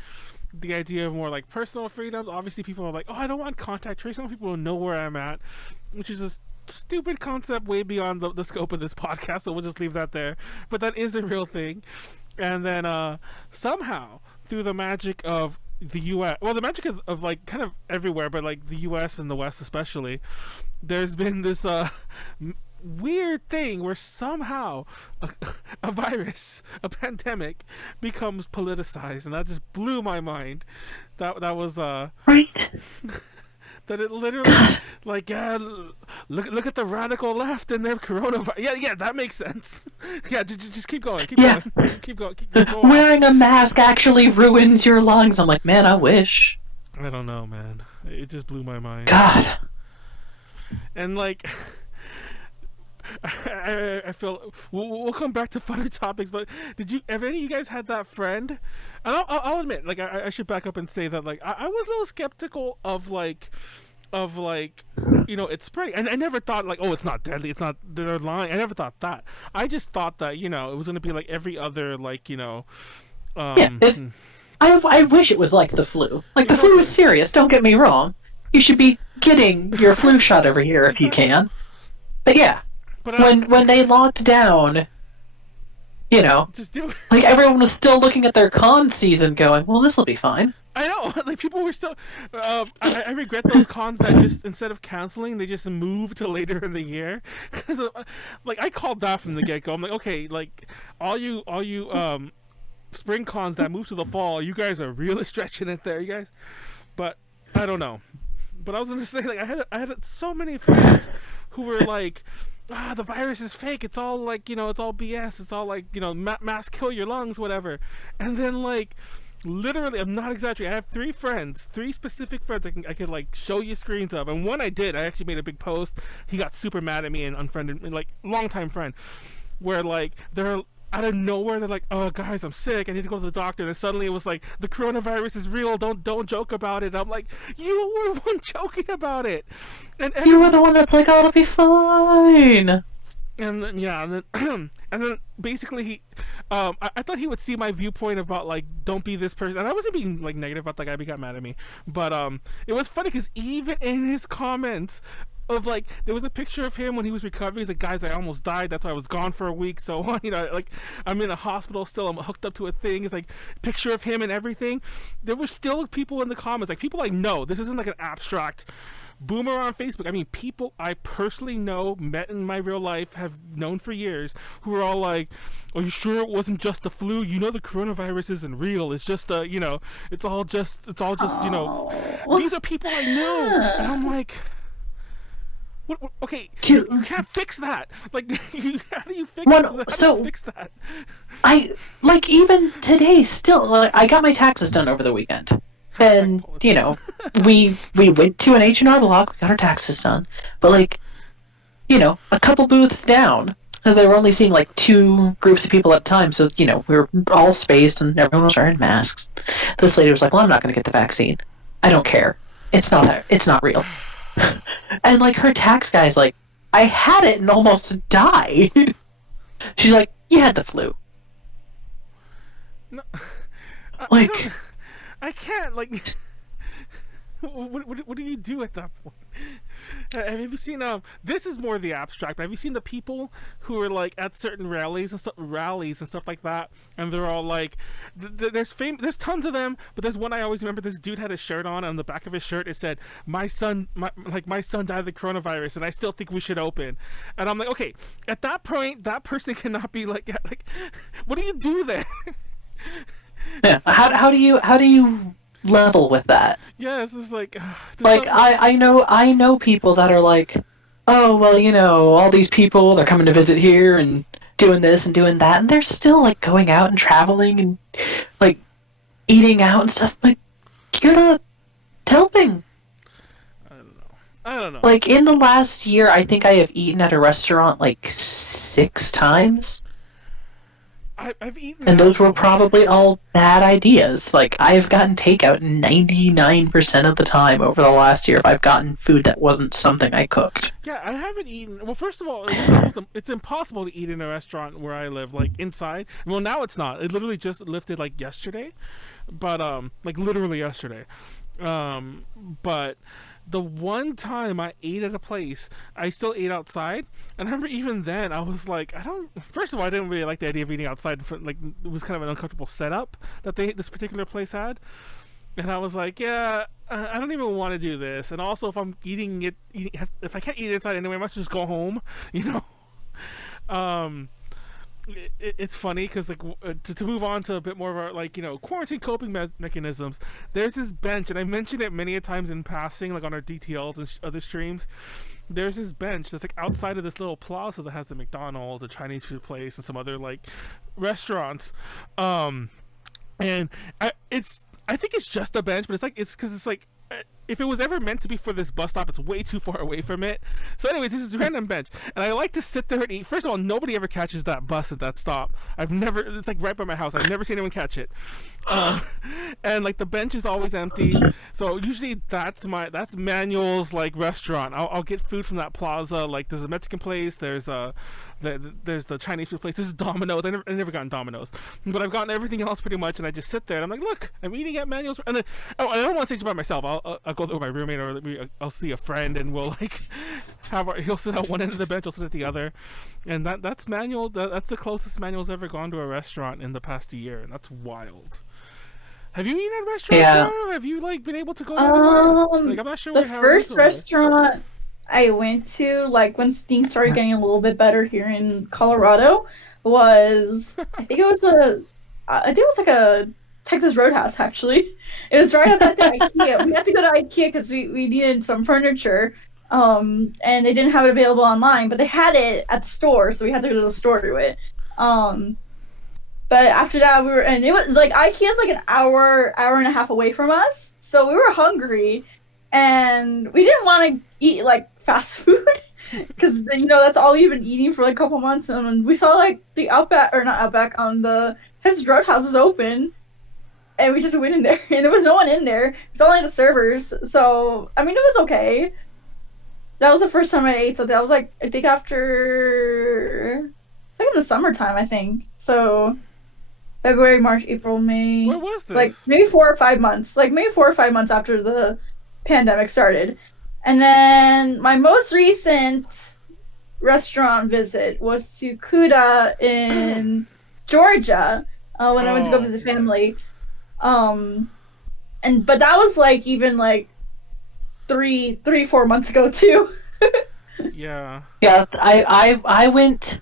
the idea of more like personal freedoms. Obviously, people are like, oh, I don't want contact tracing. Some people will know where I'm at, which is a stupid concept way beyond the scope of this podcast, so we'll just leave that there. But that is a real thing. And then somehow, through the magic of the U.S., well, the magic of like kind of everywhere, but like the U.S. and the West especially, there's been this weird thing where somehow a virus, a pandemic, becomes politicized, and that just blew my mind. That was right. That it literally, like, yeah, look at the radical left and their coronavirus. Yeah, that makes sense. Yeah, just keep going, keep going. Wearing a mask actually ruins your lungs. I'm like, man, I wish. I don't know, man. It just blew my mind. God. And like, I feel we'll come back to funner topics, but have any of you guys had that friend? And I'll admit, like, I should back up and say that, like, I was a little skeptical of like, you know, it's spreading. And I never thought, like, oh, it's not deadly, it's not, they're lying. I never thought that. I just thought that, you know, it was going to be like every other, like, you know, I wish it was like the flu. Like, the flu is serious, don't get me wrong. You should be getting your flu shot every year if you can. But yeah, but, when they locked down, you know, just do it. Like, everyone was still looking at their con season going, well, this will be fine. I know, like, people were still, I regret those cons that just, instead of canceling, they just moved to later in the year. Because, like, I called that from the get-go. I'm like, okay, like, all you spring cons that move to the fall, you guys are really stretching it there, you guys. But, I don't know. But I was going to say, like, I had so many friends who were like, the virus is fake, it's all, like, you know, it's all BS, it's all, like, you know, mask kill your lungs, whatever. And then, like, literally, I'm not exaggerating, I have three specific friends I could like show you screens of, and one I actually made a big post. He got super mad at me and unfriended me, like, longtime friend, where, like, they're out of nowhere, they're like, oh, guys, I'm sick, I need to go to the doctor. And then suddenly it was like, the coronavirus is real, don't joke about it. And I'm like, you were the one joking about it, and you were the one that's like, oh, it'll be fine. And then, yeah, and then basically he, I thought he would see my viewpoint about, like, don't be this person. And I wasn't being, like, negative about that guy, but he got mad at me. But it was funny because even in his comments of, like, there was a picture of him when he was recovering. He's like, guys, I almost died, that's why I was gone for a week. So, you know, like, I'm in a hospital still, I'm hooked up to a thing. It's like picture of him and everything. There were still people in the comments, like, people like, no, this isn't like an abstract boomer on Facebook. I mean, people I personally know, met in my real life, have known for years, who are all like, "Are you sure it wasn't just the flu? You know, the coronavirus isn't real. It's just you know, it's all just you know." These are people I know, and I'm like. What, okay, you can't fix that. Like, how do you fix that? I like even today still. Like, I got my taxes done over the weekend, and you know, we went to an H&R Block. We got our taxes done, but like, you know, a couple booths down because they were only seeing like 2 groups of people at a time. So you know, we were all spaced and everyone was wearing masks. This lady was like, "Well, I'm not going to get the vaccine. I don't care. It's not real." And like her tax guy's like, "I had it and almost died." She's like, "You had the flu." No, like, I can't. Like, what do you do at that point? Have you seen this is more the abstract. Have you seen the people who are like at certain rallies and stuff like that, and they're all like, there's tons of them, but there's one I always remember. This dude had a shirt on the back of his shirt it said, my son died of the coronavirus and I still think we should open. And I'm like, okay, at that point that person cannot be like what do you do there? Yeah, how do you level with that? Yeah, it's just like I know people that are like, "Oh, well, you know, all these people, they're coming to visit here and doing this and doing that," and they're still like going out and traveling and like eating out and stuff. Like, you're not helping. I don't know. Like, in the last year, I think I have eaten at a restaurant like 6 times. I've eaten, and those were probably all bad ideas. Like, I've gotten takeout 99% of the time over the last year if I've gotten food that wasn't something I cooked. Yeah, I haven't eaten. Well, first of all, it's impossible to eat in a restaurant where I live, like inside. Well, now it's not. It literally just lifted like yesterday, but like literally yesterday. But the one time I ate at a place, I still ate outside. And I remember even then, I was like, first of all, I didn't really like the idea of eating outside. Like, it was kind of an uncomfortable setup that this particular place had. And I was like, yeah, I don't even want to do this. And also, if I'm if I can't eat it inside anyway, I must just go home, you know? It's funny because like to move on to a bit more of our like, you know, quarantine coping mechanisms. There's this bench, and I mentioned it many a times in passing, like on our DTLs and other streams. There's this bench that's like outside of this little plaza that has the McDonald's, a Chinese food place, and some other like restaurants. And I think it's just a bench, but it's because it's like, if it was ever meant to be for this bus stop, it's way too far away from it. So anyways, this is a random bench, and I like to sit there and eat. First of all, nobody ever catches that bus at that stop. It's like right by my house. I've never seen anyone catch it. And like the bench is always empty. So usually that's Manuel's like restaurant. I'll get food from that plaza. Like there's a Mexican place, there's the Chinese food place, there's Domino's. I never gotten Domino's, but I've gotten everything else pretty much, and I just sit there and I'm like, look, I'm eating at Manuel's. And then I don't want to sit by myself. I'll go there with my roommate, or I'll see a friend, and we'll like he'll sit at one end of the bench, I'll sit at the other, and that's Manuel. That's the closest Manuel's ever gone to a restaurant in the past year, and that's wild. Have you eaten at restaurants? Yeah. Have you like been able to go there? Like, I'm not sure. The first restaurant I went to, like when things started getting a little bit better here in Colorado, was I think it was like a Texas Roadhouse, actually. It was right outside the IKEA. We had to go to IKEA because we needed some furniture, and they didn't have it available online, but they had it at the store, so we had to go to the store to do it. But after that, and it was like IKEA's like an hour and a half away from us, so we were hungry, and we didn't want to eat like fast food because you know that's all we've been eating for like a couple months, and we saw like the the Texas Roadhouse is open. And we just went in there, and there was no one in there. It was only the servers. So, I mean, it was okay. That was the first time I ate, so that was like, I think in the summertime, I think. So, February, March, April, May. Where was this? Like, maybe 4 or 5 months. Like, maybe 4 or 5 months after the pandemic started. And then, my most recent restaurant visit was to Cuda in Georgia, when I went to go visit family. But that was like even like 4 months ago too. Yeah. Yeah, I went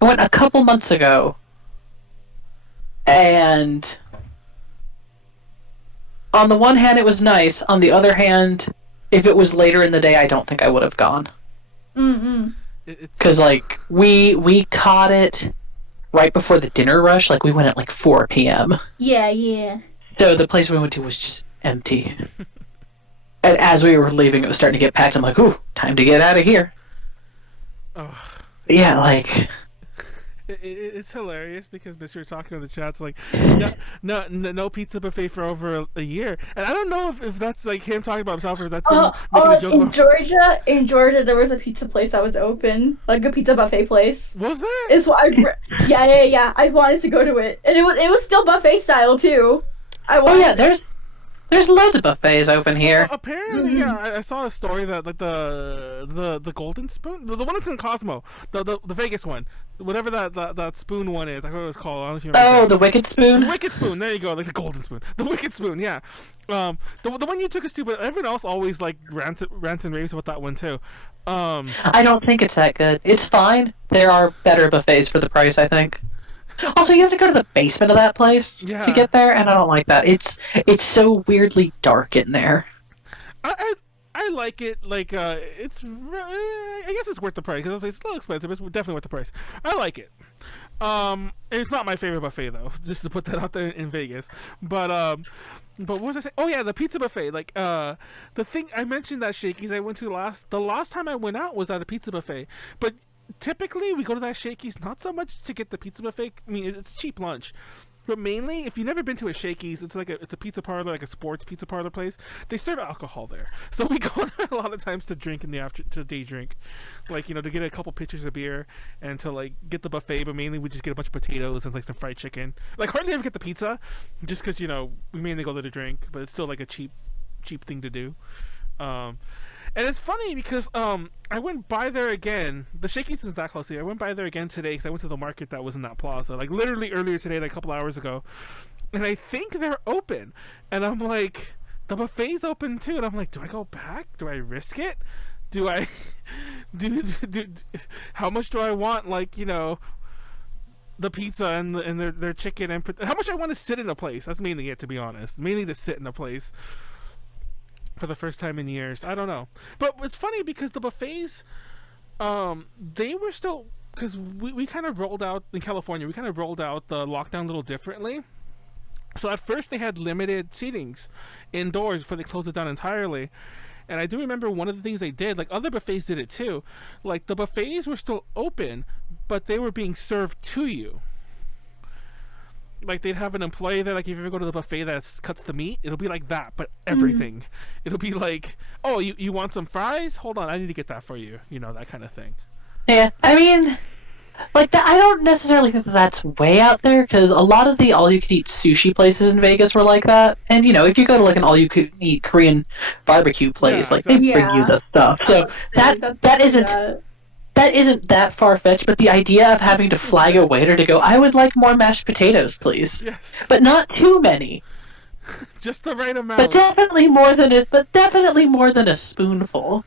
a couple months ago, and on the one hand it was nice, on the other hand, if it was later in the day, I don't think I would have gone. Because like we caught it right before the dinner rush. Like we went at like 4 p.m. Yeah. So the place we went to was just empty. And as we were leaving, it was starting to get packed. I'm like, ooh, time to get out of here. Oh. Yeah, like... It's hilarious because Mr. talking in the chat's like, no pizza buffet for over a year. And I don't know if that's like him talking about himself or if that's him making a joke in about... In Georgia, there was a pizza place that was open. Like a pizza buffet place. Was there? It's what yeah. I wanted to go to it. And it was still buffet style, too. There's loads of buffets open here. Well, apparently, yeah. I saw a story that like the Golden Spoon, the one that's in Cosmo, the Vegas one, whatever that spoon one is. I forgot what it was called. I don't know if you remember. Oh, the Wicked Spoon. The Wicked Spoon. There you go. Like the Golden Spoon. The Wicked Spoon. Yeah. The one you took us to, but everyone else always like rants and raves about that one too. I don't think it's that good. It's fine. There are better buffets for the price, I think. Also, you have to go to the basement of that place to get there, and I don't like that. It's so weirdly dark in there. I like it. Like it's I guess it's worth the price because it's a little expensive. It's definitely worth the price. I like it. It's not my favorite buffet though. Just to put that out there in Vegas. But what was I saying? Oh yeah, the pizza buffet. Like the thing I mentioned that Shakey's I went to the last time I went out was at a pizza buffet, but. Typically, we go to that Shakey's not so much to get the pizza buffet. I mean, it's cheap lunch, but mainly if you've never been to a Shakey's, it's a pizza parlor, like a sports pizza parlor place. They serve alcohol there, so we go there a lot of times to drink in the to day drink, like to get a couple pitchers of beer and to like get the buffet. But mainly we just get a bunch of potatoes and like some fried chicken. Like hardly ever get the pizza, just because we mainly go there to drink, but it's still like a cheap thing to do. And it's funny because I went by there again. The Shakey's is that close here. I went by there again today because I went to the market that was in that plaza. Like literally earlier today, like a couple hours ago. And I think they're open. And I'm like, the buffet's open too. And I'm like, do I go back? Do I risk it? Do I do how much do I want? Like the pizza and their chicken and how much I want to sit in a place. That's mainly it, to be honest. Mainly to sit in a place. For the first time in years. I don't know. But it's funny because the buffets, they were still... Because we kind of rolled out... In California, we kind of rolled out the lockdown a little differently. So at first they had limited seatings indoors before they closed it down entirely. And I do remember one of the things they did, like other buffets did it too. Like the buffets were still open, but they were being served to you. Like they'd have an employee there, like if you ever go to the buffet that cuts the meat, it'll be like that, but everything. It'll be like, oh, you want some fries? Hold on, I need to get that for you. That kind of thing. Yeah, I mean, like that. I don't necessarily think that's way out there because a lot of the all-you-can-eat sushi places in Vegas were like that. And if you go to like an all-you-can-eat Korean barbecue place, they bring you the stuff. So that isn't that far-fetched, but the idea of having to flag a waiter to go, I would like more mashed potatoes, please. Yes. But not too many. Just the right amount. But definitely more than a spoonful.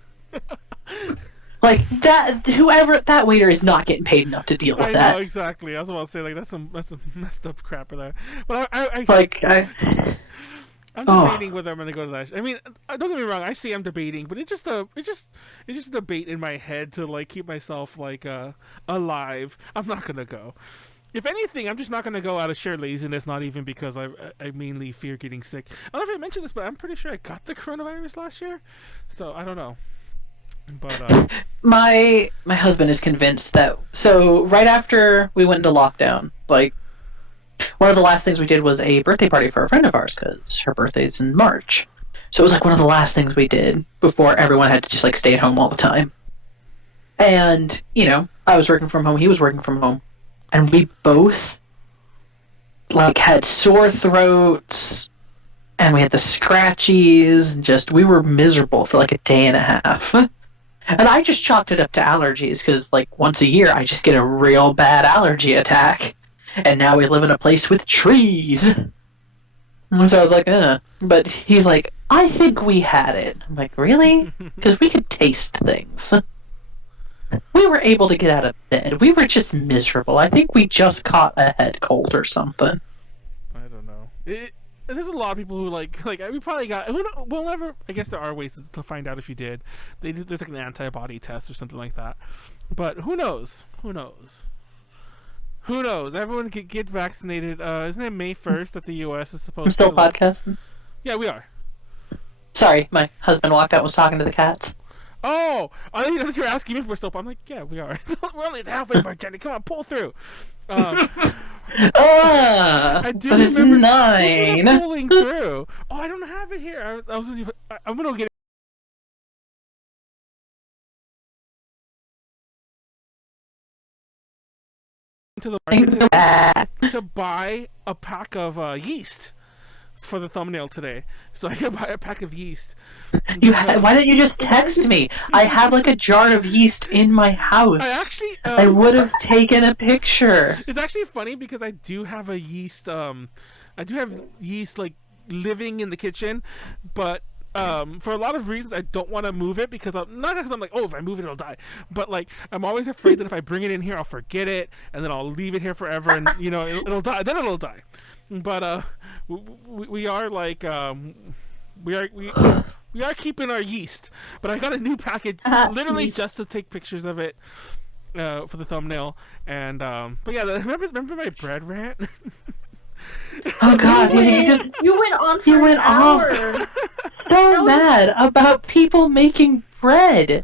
Like that waiter is not getting paid enough to deal with that. I know, exactly. I was about to say, like, that's some messed up crap for that. But I'm debating whether I'm gonna go to that. I mean, don't get me wrong. I say I'm debating, but it's just a debate in my head to like keep myself like alive. I'm not gonna go. If anything, I'm just not gonna go out of sheer laziness. Not even because I mainly fear getting sick. I don't know if I mentioned this, but I'm pretty sure I got the coronavirus last year. So I don't know. But my husband is convinced that. So right after we went into lockdown, like. One of the last things we did was a birthday party for a friend of ours because her birthday's in March. So it was like one of the last things we did before everyone had to just like stay at home all the time. And, I was working from home, he was working from home. And we both like had sore throats and we had the scratchies and we were miserable for like a day and a half. And I just chalked it up to allergies because like once a year I just get a real bad allergy attack. And now we live in a place with trees. So I was like, But he's like, I think we had it. I'm like, really? Because we could taste things. We were able to get out of bed. We were just miserable. I think we just caught a head cold or something. I don't know. There's a lot of people who like we probably got. We'll never. I guess there are ways to find out if you did. There's like an antibody test or something like that. But who knows? Who knows? Who knows? Everyone could get vaccinated. Isn't it May 1st that the U.S. is supposed I'm still to? podcasting. Yeah, we are. Sorry, my husband walked out and was talking to the cats. Oh, I thought you were asking me for soap. I'm like, yeah, we are. We're only at the halfway mark, Jenny. Come on, pull through. I do but it's remember 9. pulling through. Oh, I don't have it here. I'm gonna get into the market to buy a pack of yeast for the thumbnail today, so I can buy a pack of yeast. Why didn't you just text me? I have like a jar of yeast in my house. I would have taken a picture. It's actually funny because I do have a yeast. I do have yeast like living in the kitchen, but for a lot of reasons I don't want to move it because not because I'm like, oh, if I move it it'll die, but like I'm always afraid that if I bring it in here I'll forget it and then I'll leave it here forever and it'll die. Then it'll die. But we are like we are keeping our yeast. But I got a new package literally yeast. just to take pictures of it for the thumbnail. And but yeah, remember my bread rant? Oh God! You went on for an hour. So mad about people making bread.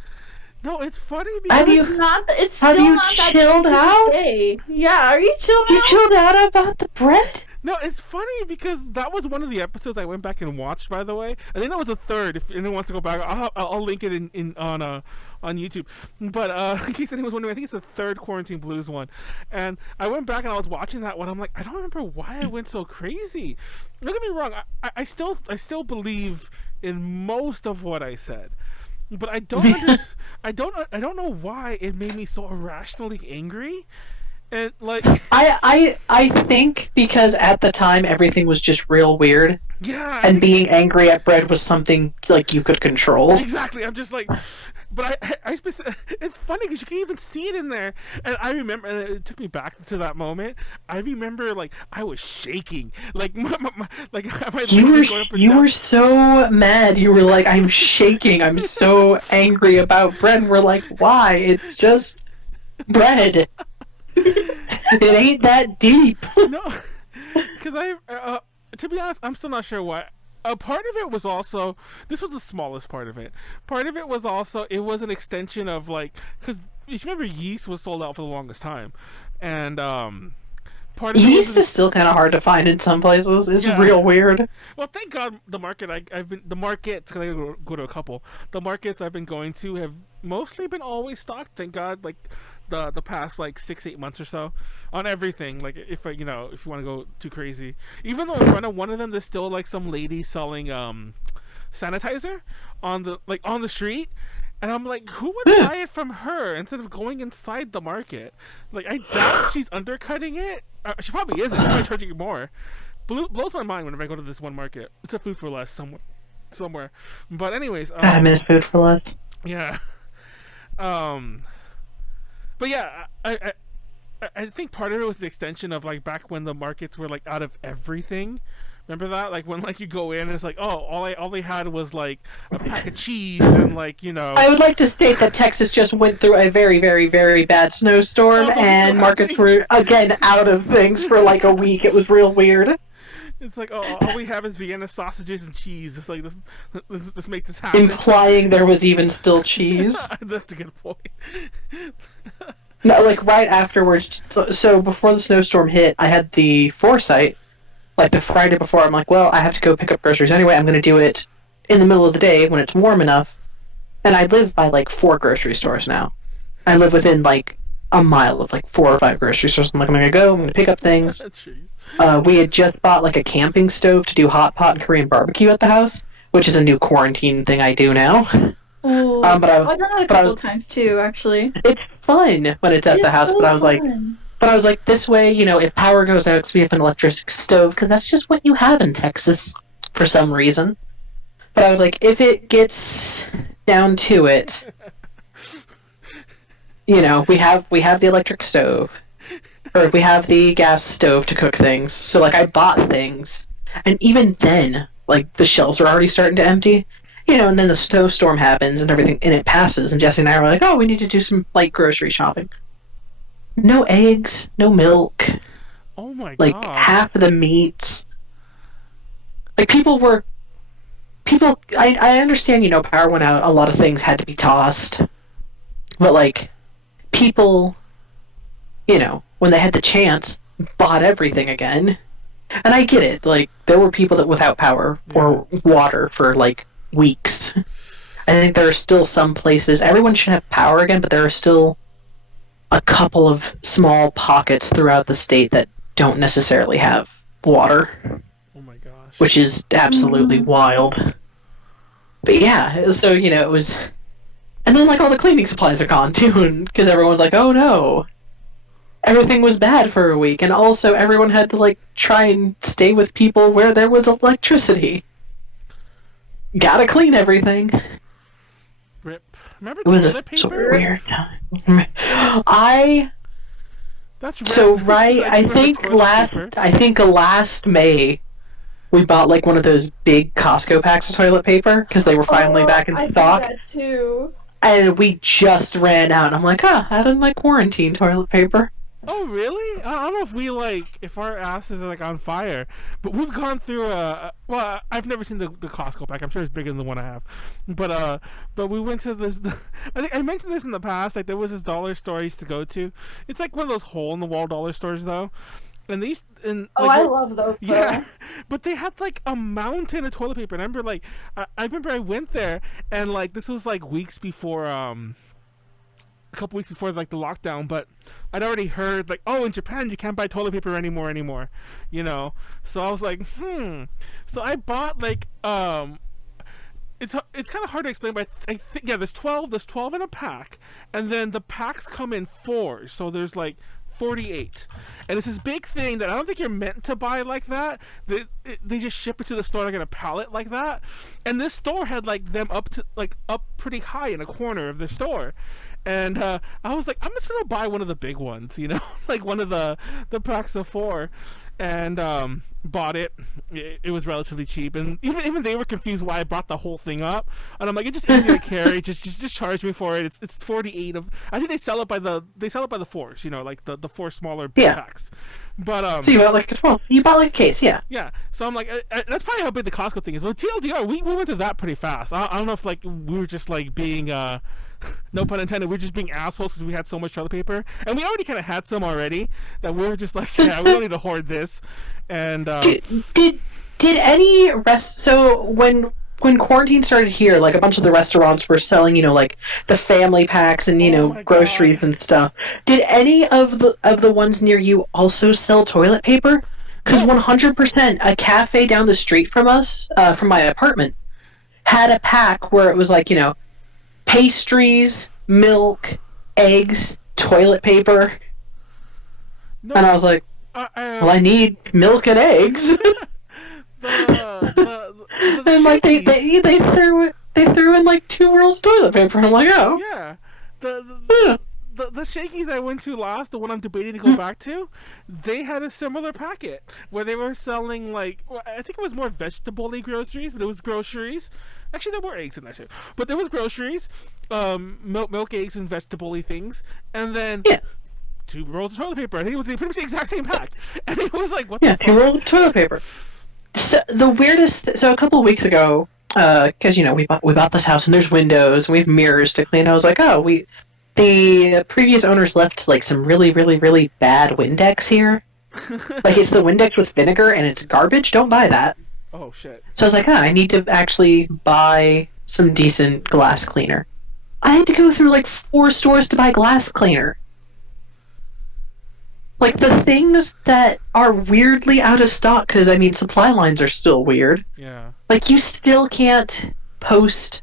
No, it's funny because It's still not that chilled out? day. Yeah, are you chilled out? You chilled out about the bread? No, it's funny because that was one of the episodes I went back and watched. By the way, I think that was a third. If anyone wants to go back, I'll link it on YouTube. But in case anyone's wondering, I think it's the third Quarantine Blues one. And I went back and I was watching that one. I'm like, I don't remember why I went so crazy. Don't get me wrong. I still believe in most of what I said. But I don't know why it made me so irrationally angry. And like I think because at the time everything was just real weird. Yeah. And being angry at bread was something like you could control. Exactly. I'm just like, but it's funny because you can even see it in there. And I remember, and it took me back to that moment. I remember like I was shaking, like you were so mad. You were like, I'm shaking. I'm so angry about bread. And we're like, why? It's just bread. It ain't that deep. No, because to be honest, I'm still not sure why. Part of it was also, this was the smallest part of it. Part of it was also, it was an extension of like, because if you remember, yeast was sold out for the longest time, and part of yeast is still kind of hard to find in some places. It's real weird. Well, thank God the market the markets, because I go to a couple. The markets I've been going to have mostly been always stocked. Thank God, like. The past like 6-8 months or so on everything. Like if you want to go too crazy, even though in front of one of them there's still like some lady selling sanitizer on the street, and I'm like, who would buy it from her instead of going inside the market? Like I doubt she's undercutting it. She probably isn't. She's probably charging you more. Blows my mind whenever I go to this one market. It's a Food for Less somewhere. But anyways, I miss Food for Less. Yeah. But yeah, I think part of it was the extension of like back when the markets were like out of everything. Remember that? Like when like you go in and it's like, oh, all they had was like a pack of cheese and like I would like to state that Texas just went through a very, very, very bad snowstorm and markets were again out of things for like a week. It was real weird. It's like, oh, all we have is Vienna sausages and cheese. It's like, let's make this happen. Implying there was even still cheese. That's a good point. No, like right afterwards. So before the snowstorm hit, I had the foresight, like the Friday before. I'm like, well, I have to go pick up groceries anyway. I'm going to do it in the middle of the day when it's warm enough. And I live by like 4 grocery stores now. I live within like a mile of like 4 or 5 grocery stores. I'm like, I'm going to go. I'm going to pick up things. We had just bought like a camping stove to do hot pot and Korean barbecue at the house, which is a new quarantine thing I do now. Oh, I've done it a couple of times too, actually. It's fun when it's at the house, so but I was like, this way, if power goes out, 'cause we have an electric stove, because that's just what you have in Texas for some reason. But I was like, if it gets down to it, you know, we have the electric stove, or we have the gas stove to cook things. So like, I bought things, and even then, like the shelves are already starting to empty. You know, and then the snowstorm happens and everything, and it passes. And Jesse and I were like, "Oh, we need to do some like grocery shopping." No eggs, no milk. Oh my like god. half of the meats. Like I understand, you know, power went out, a lot of things had to be tossed. But like people, you know, when they had the chance, bought everything again. And I get it. Like there were people that without power or water for like weeks. I think there are still some places everyone should have power again, but there are still a couple of small pockets throughout the state that don't necessarily have water, Oh my gosh. which is absolutely wild. But yeah, so, you know, it was... And then, like, all the cleaning supplies are gone, too, because everyone's like, oh no, everything was bad for a week, and also everyone had to, like, try and stay with people where there was electricity. Gotta clean everything. Rip. Remember It was toilet a paper? weird time. That's rip. So right, Like, I remember think toilet paper? last May, we bought like one of those big Costco packs of toilet paper because they were finally back in I stock, did that too. and we just ran out. And I'm like, out of my quarantine toilet paper. Oh really? I don't know if we if our asses are like on fire, but we've gone through well, I've never seen the Costco pack. I'm sure it's bigger than the one I have, but we went to this. I think I mentioned this in the past. Like there was this dollar store I used to go to. It's like one of those hole in the wall dollar stores though, and these and Oh, like, I love those. yeah, but they had like a mountain of toilet paper. And I remember like I remember I went there and like this was like weeks before a couple weeks before like the lockdown, but I'd already heard like, oh, in Japan you can't buy toilet paper anymore, you know. So I was like, So I bought like it's kind of hard to explain, but I think there's 12 in a pack, and then the packs come in 4, so there's like 48, and it's this big thing that I don't think you're meant to buy like that. They just ship it to the store like in a pallet like that, and this store had like them up pretty high in a corner of the store. And I was like, I'm just gonna buy one of the big ones, you know, like one of the packs of 4, and bought it. It was relatively cheap, and even they were confused why I brought the whole thing up. And I'm like, it's just easy to carry. Just charge me for it. It's 48 of. I think they sell it by the 4s, you know, like the 4 smaller packs. But So you bought like you bought like a case, yeah. Yeah, so I'm like, that's probably how big the Costco thing is. But TLDR, we went to that pretty fast. I don't know if like we were just like being no pun intended, we're just being assholes because we had so much toilet paper, and we already kind of had some already that we were just like, yeah, we don't need to hoard this. And did any so when quarantine started here, like a bunch of the restaurants were selling, you know, like the family packs and, you know, groceries and stuff. Did any of the ones near you also sell toilet paper? Because 100%, a cafe down the street from us, from my apartment, had a pack where it was like, you know, pastries, milk, eggs, toilet paper. no, And I was like, well, I need milk and eggs. And like they threw in like 2 rolls of toilet paper. I'm like, oh yeah, the Shakey's I went to last, the one I'm debating to go back to, they had a similar packet where they were selling like, well, I think it was more vegetable-y groceries, but it was groceries. Actually, there were eggs in there too, but there was groceries, milk, eggs, and vegetable-y things, and then 2 rolls of toilet paper. I think it was pretty much the exact same pack, and it was like, what? yeah, the fuck? 2 rolls of toilet paper. So the weirdest. So a couple of weeks ago, because you know we bought this house and there's windows and we have mirrors to clean. I was like, oh, the previous owners left like some really, really, really bad Windex here. Like it's the Windex with vinegar and it's garbage. Don't buy that. Oh shit. So I was like, I need to actually buy some decent glass cleaner. I had to go through like 4 stores to buy glass cleaner. Like the things that are weirdly out of stock, because I mean supply lines are still weird. Yeah. Like you still can't post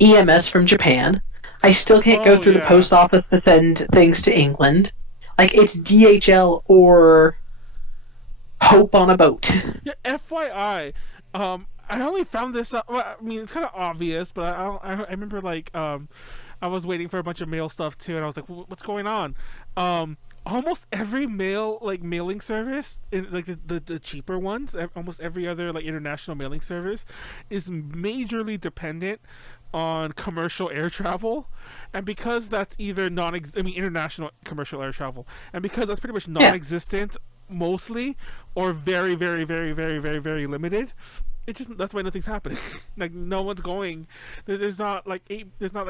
EMS from Japan. I still can't go through the post office to send things to England. Like it's DHL or hope on a boat. Yeah, FYI, I only found this. Well, I mean, it's kind of obvious, but I remember like I was waiting for a bunch of mail stuff too, and I was like, "What's going on?" Almost every mailing service, like the cheaper ones, almost every other like international mailing service, is majorly dependent on commercial air travel, and because that's either international commercial air travel, and because that's pretty much non-existent mostly, or very very very very very very limited. That's why nothing's happening. Like no one's going. There's not like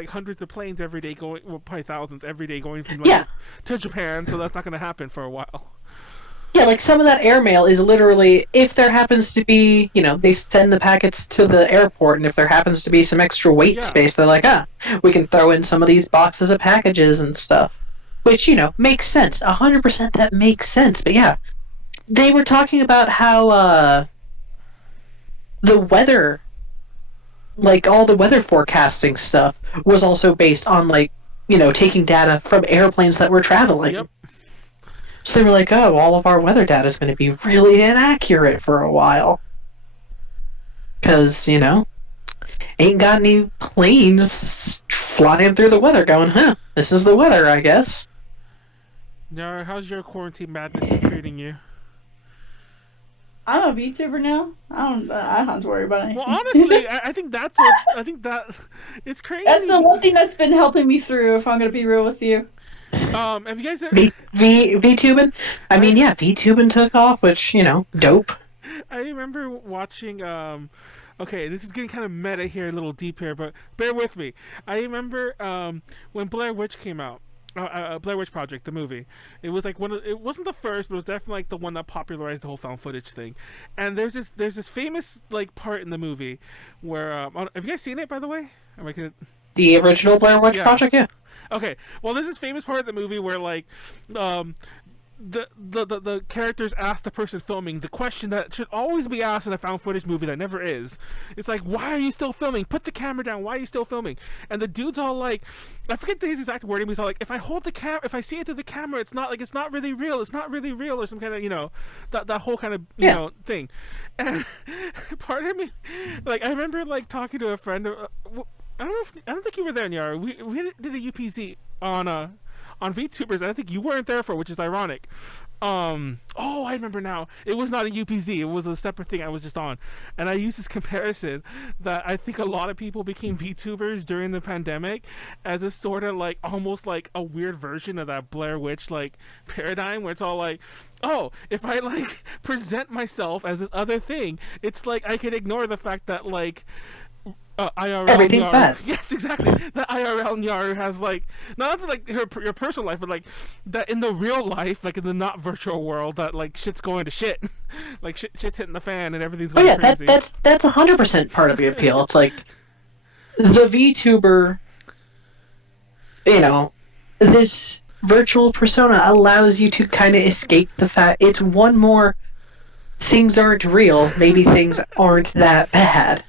hundreds of planes every day going. Well, probably thousands every day going from to Japan. So that's not going to happen for a while. Yeah, like some of that airmail is literally, if there happens to be, they send the packets to the airport, and if there happens to be some extra weight space, they're like, we can throw in some of these boxes of packages and stuff, which makes sense. 100% that makes sense. But yeah, they were talking about how the weather, like all the weather forecasting stuff, was also based on taking data from airplanes that were traveling. Yep. So they were like, all of our weather data is going to be really inaccurate for a while. Because, ain't got any planes flying through the weather going, this is the weather, I guess. Nyaru, how's your quarantine madness been treating you? I'm a VTuber now. I don't have to worry about anything. Well, honestly, I think that it's crazy. That's the one thing that's been helping me through, if I'm going to be real with you. Have you guys ever... VTubing? I mean, VTubing took off, which, dope. I remember watching, okay, this is getting kind of meta here, a little deep here, but bear with me. I remember when Blair Witch came out, Blair Witch Project, the movie. It was like it wasn't the first, but it was definitely like the one that popularized the whole found footage thing. And there's this famous like part in the movie where have you guys seen it, by the way? The original Blair Witch Project, yeah. Okay, well, there's this famous part of the movie where like the characters ask the person filming the question that should always be asked in a found footage movie that never is. It's like, why are you still filming? Put the camera down. Why are you still filming? And the dude's all like, I forget his exact wording, but he's all like, if I hold the if I see it through the camera, it's not really real. It's not really real, or some kind of that whole kind of thing. And part of me, like, I remember like talking to a friend. I don't think you were there, Nyaru. We did a UPZ on VTubers, and I think you weren't there for, which is ironic. I remember now. It was not a UPZ. It was a separate thing I was just on. And I used this comparison that I think a lot of people became VTubers during the pandemic as a sort of like almost like a weird version of that Blair Witch like paradigm where it's all like, if I like present myself as this other thing, it's like I could ignore the fact that like IRL everything's Nyaru, bad. yes, exactly. That IRL Nyaru has like not like your personal life, but like that in the real life, like in the not virtual world, that like shit's going to shit, like shit's hitting the fan and everything's going crazy. That's 100% part of the appeal. It's like the VTuber, this virtual persona allows you to kind of escape the fact it's one more. Things aren't real. Maybe things aren't that bad.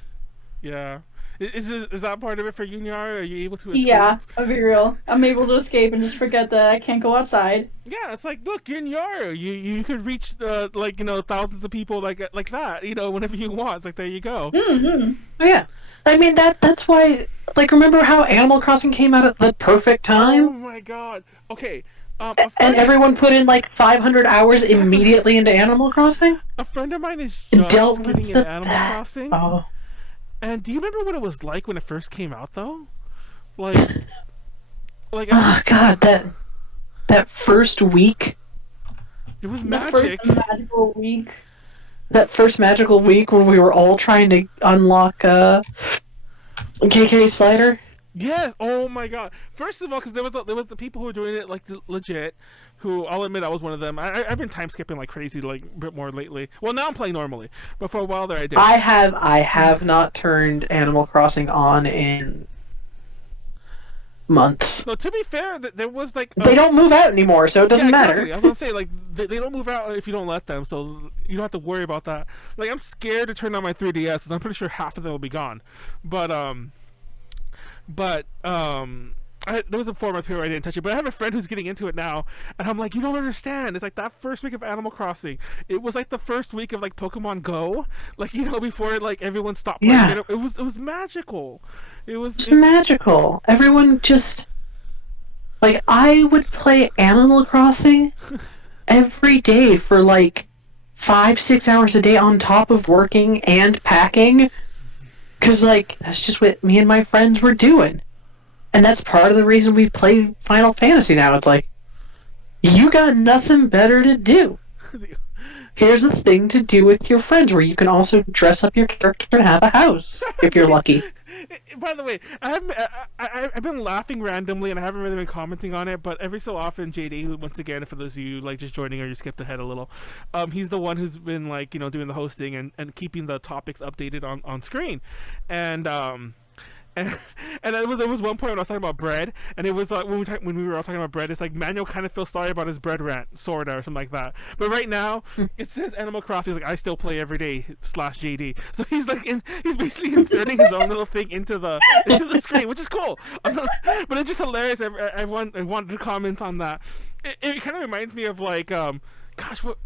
Yeah. Is that part of it for you, Nyaru? Are you able to escape? Yeah, I'll be real. I'm able to escape and just forget that I can't go outside. Yeah, it's like, look, you're Nyaru. You could reach thousands of people like that, whenever you want. It's like, there you go. Mm-hmm. Yeah. I mean that's why, like, remember how Animal Crossing came out at the perfect time? Oh my god. Okay. And everyone put in like 500 hours immediately into Animal Crossing? A friend of mine is just getting into Animal Crossing. Oh. And do you remember what it was like when it first came out, though? Like, oh god, that first week. It was magic. The first magical week. That first magical week when we were all trying to unlock KK Slider. Yes. Oh my god. First of all, because there was the people who were doing it like legit. Who I'll admit I was one of them. I've been time skipping like crazy, like a bit more lately. Well, now I'm playing normally, but for a while there I did. I have not turned Animal Crossing on in months. No, to be fair, there was like they don't move out anymore, so it doesn't matter. I was gonna say like they don't move out if you don't let them, so you don't have to worry about that. Like I'm scared to turn on my 3DS because I'm pretty sure half of them will be gone. But there was a 4-month period where I didn't touch it, but I have a friend who's getting into it now, and I'm like, you don't understand. It's like that first week of Animal Crossing. It was like the first week of like Pokemon Go, like before like everyone stopped playing it. It was magical. It's magical. Everyone just like I would play Animal Crossing every day for like 5-6 hours a day on top of working and packing. Because, like, that's just what me and my friends were doing. And that's part of the reason we play Final Fantasy now. It's like, you got nothing better to do. Here's a thing to do with your friends where you can also dress up your character and have a house, if you're lucky. By the way, I've been laughing randomly, and I haven't really been commenting on it, but every so often, JD, once again, for those of you like just joining or you skipped ahead a little, he's the one who's been like, doing the hosting and keeping the topics updated on screen. And there was one point when I was talking about bread, and it was like when we were all talking about bread, it's like Manuel kind of feels sorry about his bread rant, sorta, or something like that. But right now, it says Animal Crossing. He's like, I still play every day /JD. So he's like, he's basically inserting his own little thing into the screen, which is cool. But it's just hilarious. I wanted to comment on that. It kind of reminds me of like, gosh, what.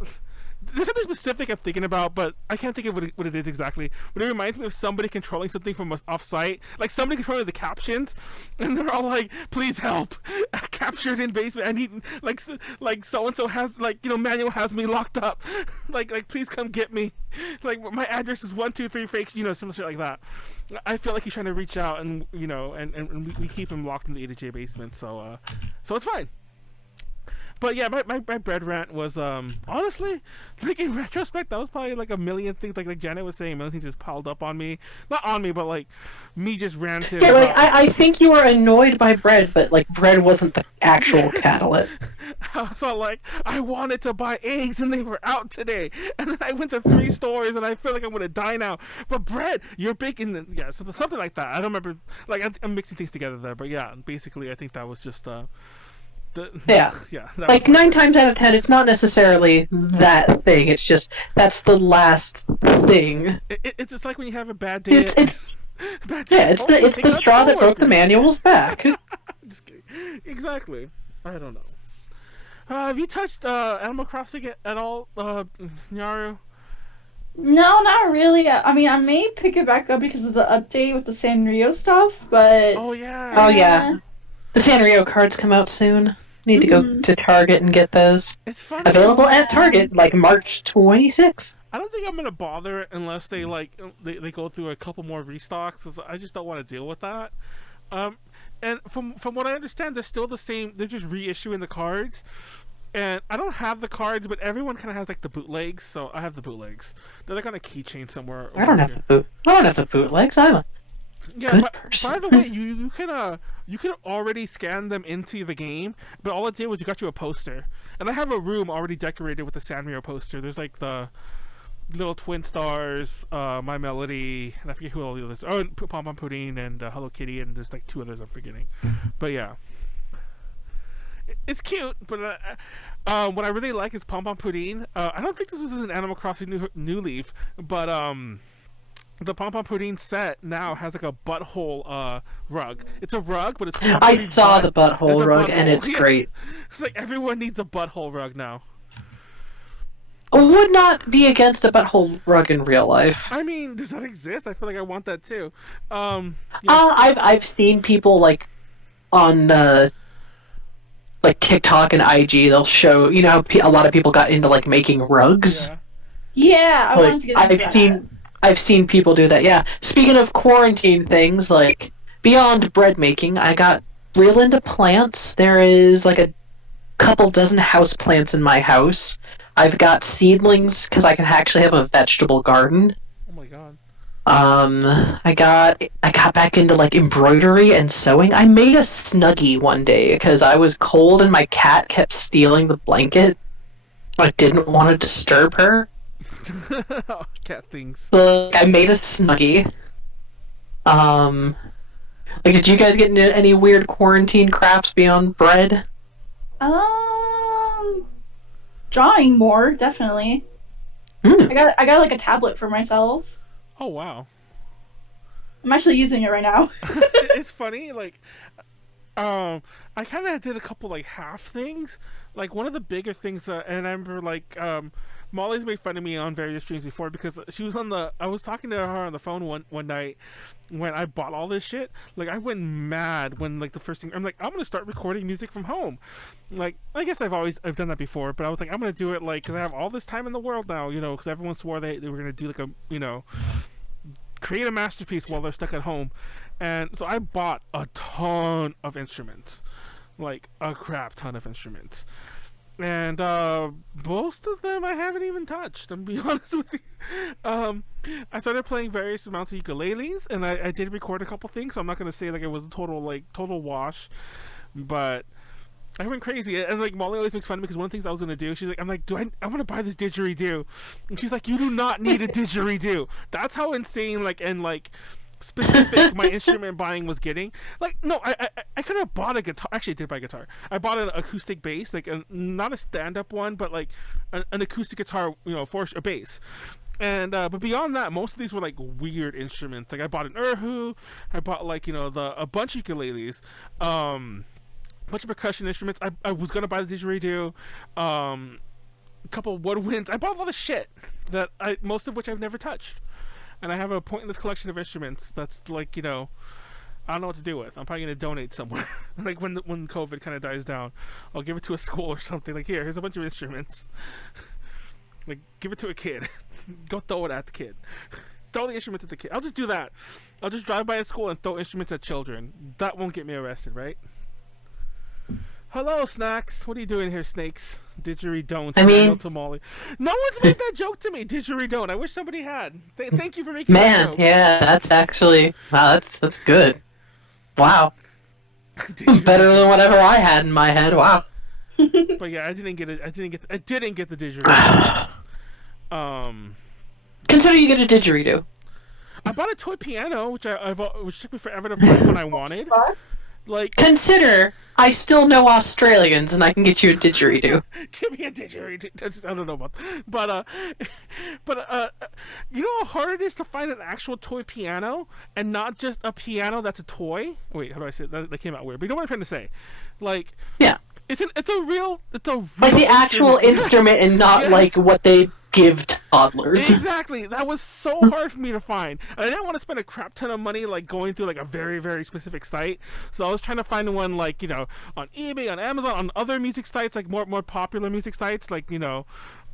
There's something specific I'm thinking about, but I can't think of what it is exactly. But it reminds me of somebody controlling something from off-site, like somebody controlling the captions, and they're all like, "Please help! Captured in basement. I need like so and so has Manuel has me locked up. like please come get me. Like my address is 123 fake. Some shit like that." I feel like he's trying to reach out, and and we keep him locked in the A-J basement, so it's fine. But yeah, my bread rant was honestly, like in retrospect, that was probably like a million things, like Janette was saying, a million things just piled up on me. Not on me, but like me just ranting. Yeah, like I think you were annoyed by bread, but like bread wasn't the actual catalyst. So like I wanted to buy eggs and they were out today, and then I went to 3 stores and I feel like I'm gonna die now. But bread, you're baking, yeah, something like that. I don't remember. Like I'm mixing things together there, but yeah, basically I think that was just yeah. Like 9 times out of 10, it's not necessarily that thing. It's just that's the last thing. It's just like when you have a bad day. It's the straw that broke the Manuel's back. Exactly. I don't know. Have you touched Animal Crossing at all, Nyaru? No, not really. I mean, I may pick it back up because of the update with the Sanrio stuff, but... Oh, yeah. Oh, yeah. The Sanrio cards come out soon. Need to go to Target and get those. It's fun. Available at Target, like March 26th. I don't think I'm gonna bother unless they they go through a couple more restocks. I just don't want to deal with that. And from what I understand, they're still the same. They're just reissuing the cards. And I don't have the cards, but everyone kind of has like the bootlegs. So I have the bootlegs. They're like on a keychain somewhere. I don't have the bootlegs. I'm a good person. By the way, you can already scan them into the game, but all it did was you got you a poster. And I have a room already decorated with the Sanrio poster. There's like the little twin stars, My Melody, and I forget who all the others. Oh, and Pom Pom Pudding and Hello Kitty, and there's like 2 others I'm forgetting. But yeah. It's cute, but what I really like is Pom Pom Pudding. I don't think this was an Animal Crossing New Leaf, but the Pom Pom Pudding set now has like a butthole rug. It's a rug, but it's I saw the butthole rug, and it's great. It's like everyone needs a butthole rug now. Would not be against a butthole rug in real life. I mean, does that exist? I feel like I want that too. Yeah. I've seen people like on like TikTok and IG. They'll show how a lot of people got into like making rugs. Yeah, I wanted to get into that. I've seen people do that. Yeah. Speaking of quarantine things, like beyond bread making, I got real into plants. There is like a couple dozen house plants in my house. I've got seedlings because I can actually have a vegetable garden. Oh my god. I got back into like embroidery and sewing. I made a Snuggie one day because I was cold and my cat kept stealing the blanket. I didn't want to disturb her. Cat things. So, I made a Snuggie. Like, did you guys get into any weird quarantine crafts beyond bread? Drawing more, definitely. I got like a tablet for myself. Oh wow. I'm actually using it right now. It's funny, like I kind of did a couple like half things. Like one of the bigger things, and I remember like Molly's made fun of me on various streams before because she was on the. I was talking to her on the phone one night when I bought all this shit. Like I went mad when like the first thing I'm like I'm gonna start recording music from home. Like I guess I've done that before, but I was like I'm gonna do it like because I have all this time in the world now, you know, because everyone swore they were gonna do like a create a masterpiece while they're stuck at home. And so I bought a ton of instruments, like a crap ton of instruments. And most of them I haven't even touched, I'm being honest with you. I started playing various amounts of ukuleles, and I did record a couple things, so I'm not going to say like it was a total wash, but I went crazy. And like Molly always makes fun of me because one of the things I was gonna do, she's like, I'm like, I want to buy this didgeridoo, and she's like, you do not need a didgeridoo. That's how insane like and like specific my instrument buying was getting. Like no, I could have bought a guitar. Actually I did buy a guitar. I bought an acoustic bass, like not a stand-up one, but like an acoustic guitar, you know, for a bass. And but beyond that, most of these were like weird instruments. Like I bought an erhu, I bought like, you know, a bunch of ukuleles, bunch of percussion instruments. I was gonna buy the didgeridoo, a couple woodwinds. I bought a lot of shit that most of which I've never touched, and I have a pointless collection of instruments that's like, you know, I don't know what to do with. I'm probably gonna donate somewhere. Like when COVID kind of dies down, I'll give it to a school or something. Like here's a bunch of instruments. Like give it to a kid. Go throw it at the kid. Throw the instruments at the kid. I'll just do that. I'll just drive by a school and throw instruments at children. That won't get me arrested, right? Hello, Snacks. What are you doing here, Snakes? Didgeridoo. I mean, to Molly. No one's made that joke to me. Didgeridoo. I wish somebody had. Thank you for making that man, joke. yeah, that's actually that's good. Wow, better than whatever I had in my head. Wow. But yeah, I didn't get it. I didn't get the didgeridoo. Consider you get a didgeridoo. I bought a toy piano, which took me forever to find one I wanted. Like, consider I still know Australians and I can get you a didgeridoo. Give me a didgeridoo. I don't know about, but you know how hard it is to find an actual toy piano and not just a piano that's a toy. Wait, how do I say that? That came out weird. But you know what I'm trying to say? Like, yeah, it's a real like the actual instrument and not yes. like what they give toddlers. Exactly. That was so hard for me to find. I didn't want to spend a crap ton of money like going through like a very, very specific site. So I was trying to find one like, you know, on eBay, on Amazon, on other music sites, like more popular music sites, like, you know,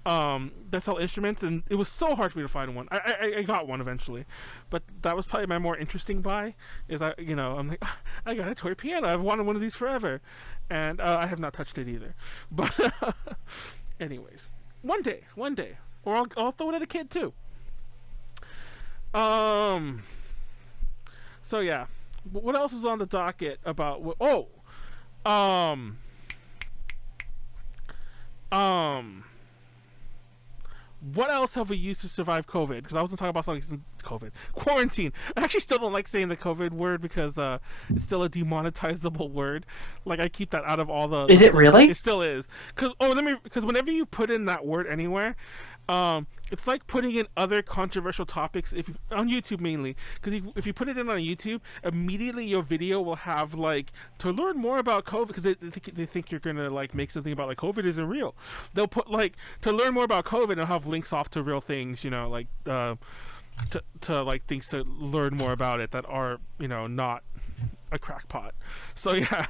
that sell instruments, and it was so hard for me to find one. I got one eventually, but that was probably my more interesting buy. Is I'm like, I got a toy piano. I've wanted one of these forever, and I have not touched it either. But anyways, one day, or I'll throw it at a kid too. So yeah, what else is on the docket about? What else have we used to survive COVID? Because I wasn't talking about something COVID. Quarantine. I actually still don't like saying the COVID word because it's still a demonetizable word. Like I keep that out of all the. Is it really? It still is. Because whenever you put in that word anywhere, it's like putting in other controversial topics on YouTube mainly. Because if you put it in on YouTube, immediately your video will have like to learn more about COVID because they think you're gonna like make something about like COVID isn't real. They'll put like to learn more about COVID and have links off to real things, you know, like to like things to learn more about it that are, you know, not a crackpot. So yeah.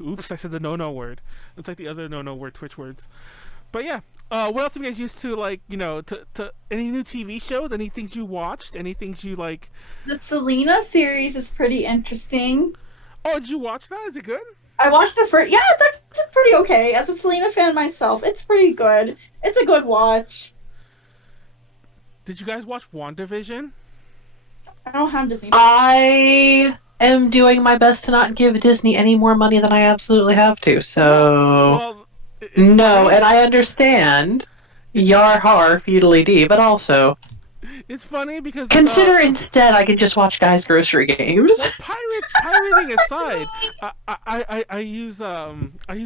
Oops, I said the no word. It's like the other no word Twitch words. But yeah. What else have you guys used to, like, you know, to any new TV shows? Any things you watched? Any things you like? The Selena series is pretty interesting. Oh, did you watch that? Is it good? I watched the first. Yeah, it's actually pretty okay. As a Selena fan myself, it's pretty good. It's a good watch. Did you guys watch WandaVision? I don't have Disney. I am doing my best to not give Disney any more money than I absolutely have to, so... Well, no, funny. And I understand yar har feudally d, but also... It's funny because... Consider instead I can just watch Guys Grocery Games. Well, pirating aside, I use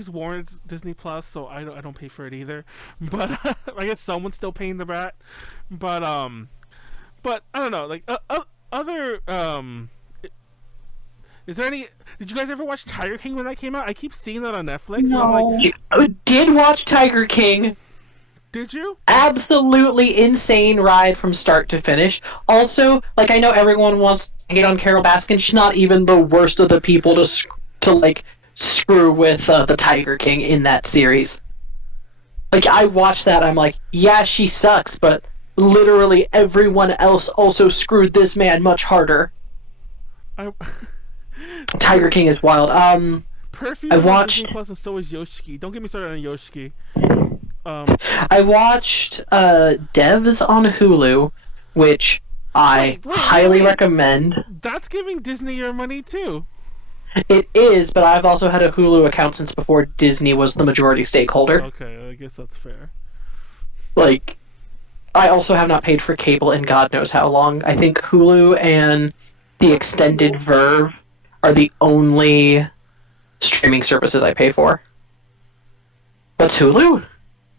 Warren's Disney Plus, so I don't pay for it either. But I guess someone's still paying the brat. But I don't know, like other Is there any? Did you guys ever watch Tiger King when that came out? I keep seeing that on Netflix. And No. I'm like, Did watch Tiger King. did you? Absolutely insane ride from start to finish. Also, like, I know everyone wants to hate on Carol Baskin. She's not even the worst of the people to like screw with the Tiger King in that series. Like, I watched that, I'm like, yeah, she sucks, but literally everyone else also screwed this man much harder. Tiger King is wild. Perfume I on watched- Disney Plus, and so is Yoshiki. Don't get me started on Yoshiki. I watched Devs on Hulu, which I Wait, highly wait. recommend. That's giving Disney your money too. It is, but I've also had a Hulu account since before Disney was the majority stakeholder. Okay, I guess that's fair. Like, I also have not paid for cable in God knows how long. I think Hulu and the extended Verve are the only streaming services I pay for. What's Hulu?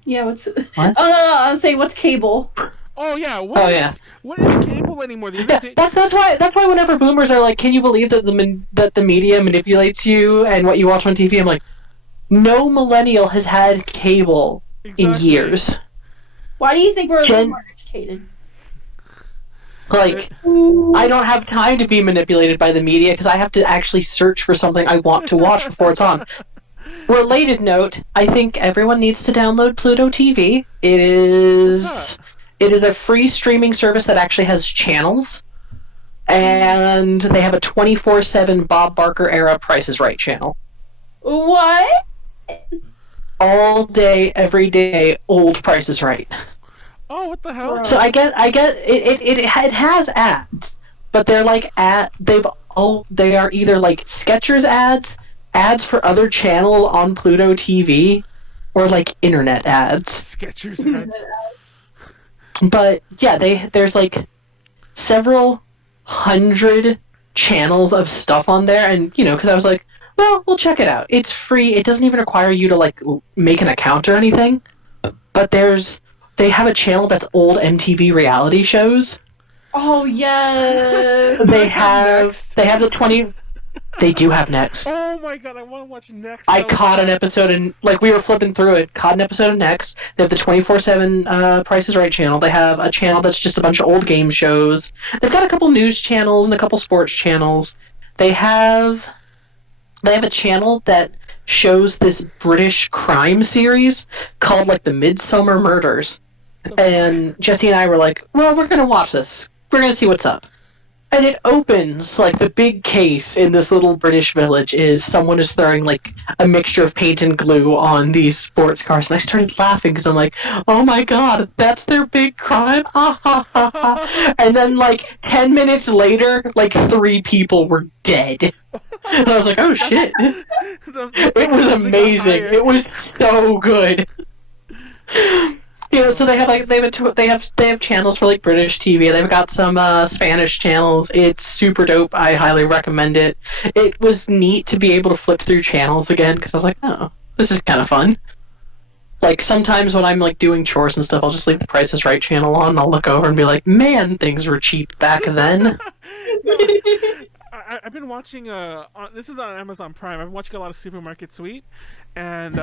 Yeah, what's... What? Oh, no, I was saying, what's cable? Oh yeah. Oh, yeah. What is cable anymore? The other Yeah, day- that's why whenever boomers are like, "Can you believe that the media manipulates you and what you watch on TV?" I'm like, no millennial has had cable in Exactly. years. Why do you think we're a little Gen- more educated? Like, I don't have time to be manipulated by the media because I have to actually search for something I want to watch before it's on. Related note, I think everyone needs to download Pluto TV. What's It is a free streaming service that actually has channels, and they have a 24/7 Bob Barker era Price is Right channel. What? All day, every day, old Price is Right. Oh, what the hell? Bro. So I get it has ads, but they're like they are either like Skechers ads for other channels on Pluto TV, or like internet ads. Skechers ads. But yeah, there's like several hundred channels of stuff on there, and because I was like, well, we'll check it out. It's free. It doesn't even require you to like make an account or anything. But they have a channel that's old MTV reality shows. Oh, yeah. They Next. have the 20. They do have Next. Oh my god, I want to watch Next. I so caught an bad. episode and like we were flipping through it. Caught an episode of Next. They have the 24/7 Price is Right channel. They have a channel that's just a bunch of old game shows. They've got a couple news channels and a couple sports channels. They have a channel that shows this British crime series called like the Midsummer Murders. And Jesse and I were like, well, we're gonna watch this. We're gonna see what's up. And it opens, like, the big case in this little British village is someone is throwing, like, a mixture of paint and glue on these sports cars. And I started laughing because I'm like, oh my god, that's their big crime? Ah, ha, ha, ha. And then, like, 10 minutes later, like, 3 people were dead. And I was like, oh shit. It was amazing. It was so good. So they have channels for like British TV. They've got some Spanish channels. It's super dope. I highly recommend it. It was neat to be able to flip through channels again because I was like, oh, this is kind of fun. Like sometimes when I'm like doing chores and stuff, I'll just leave the Price is Right channel on. And I'll look over and be like, man, things were cheap back then. I've been watching. This is on Amazon Prime. I've been watching a lot of Supermarket Sweep, and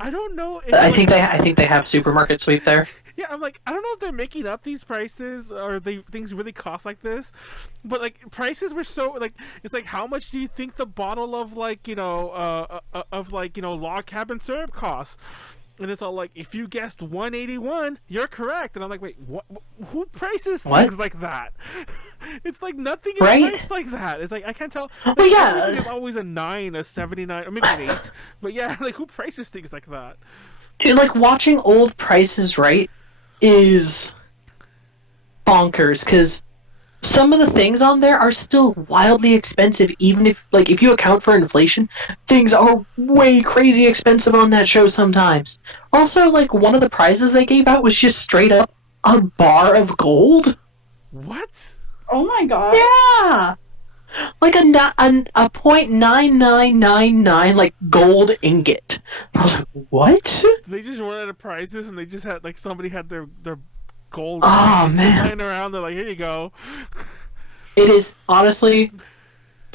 I don't know. If I think they have Supermarket Sweep there. Yeah, I'm like, I don't know if they're making up these prices or things really cost like this, but like prices were so like it's like how much do you think the bottle of like log cabin syrup costs? And it's all like, if you guessed 181, you're correct. And I'm like, wait, what? Who prices What? things like that? It's like nothing is Right? priced like that. It's like I can't tell. Oh, Like, yeah. everything is always a 9, a 79, or maybe an 8. But yeah, like who prices things like that? Dude, like watching old Price is Right is bonkers because some of the things on there are still wildly expensive, even if you account for inflation. Things are way crazy expensive on that show sometimes. Also, like one of the prizes they gave out was just straight up a bar of gold. What? Oh my god. Yeah, like a .9999 like gold ingot. I was like, what? They just run out of prizes, and they just had like somebody had their gold Oh man. lying around. They're like, here you go. It is honestly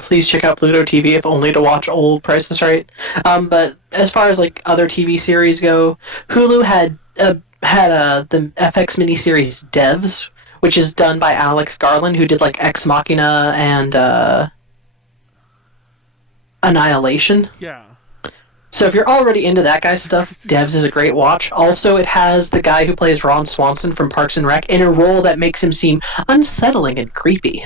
please check out Pluto TV if only to watch old Price is Right. But as far as like other TV series go, Hulu had the FX miniseries Devs, which is done by Alex Garland, who did like Ex Machina and Annihilation. Yeah. So if you're already into that guy's stuff, Devs is a great watch. Also, it has the guy who plays Ron Swanson from Parks and Rec in a role that makes him seem unsettling and creepy.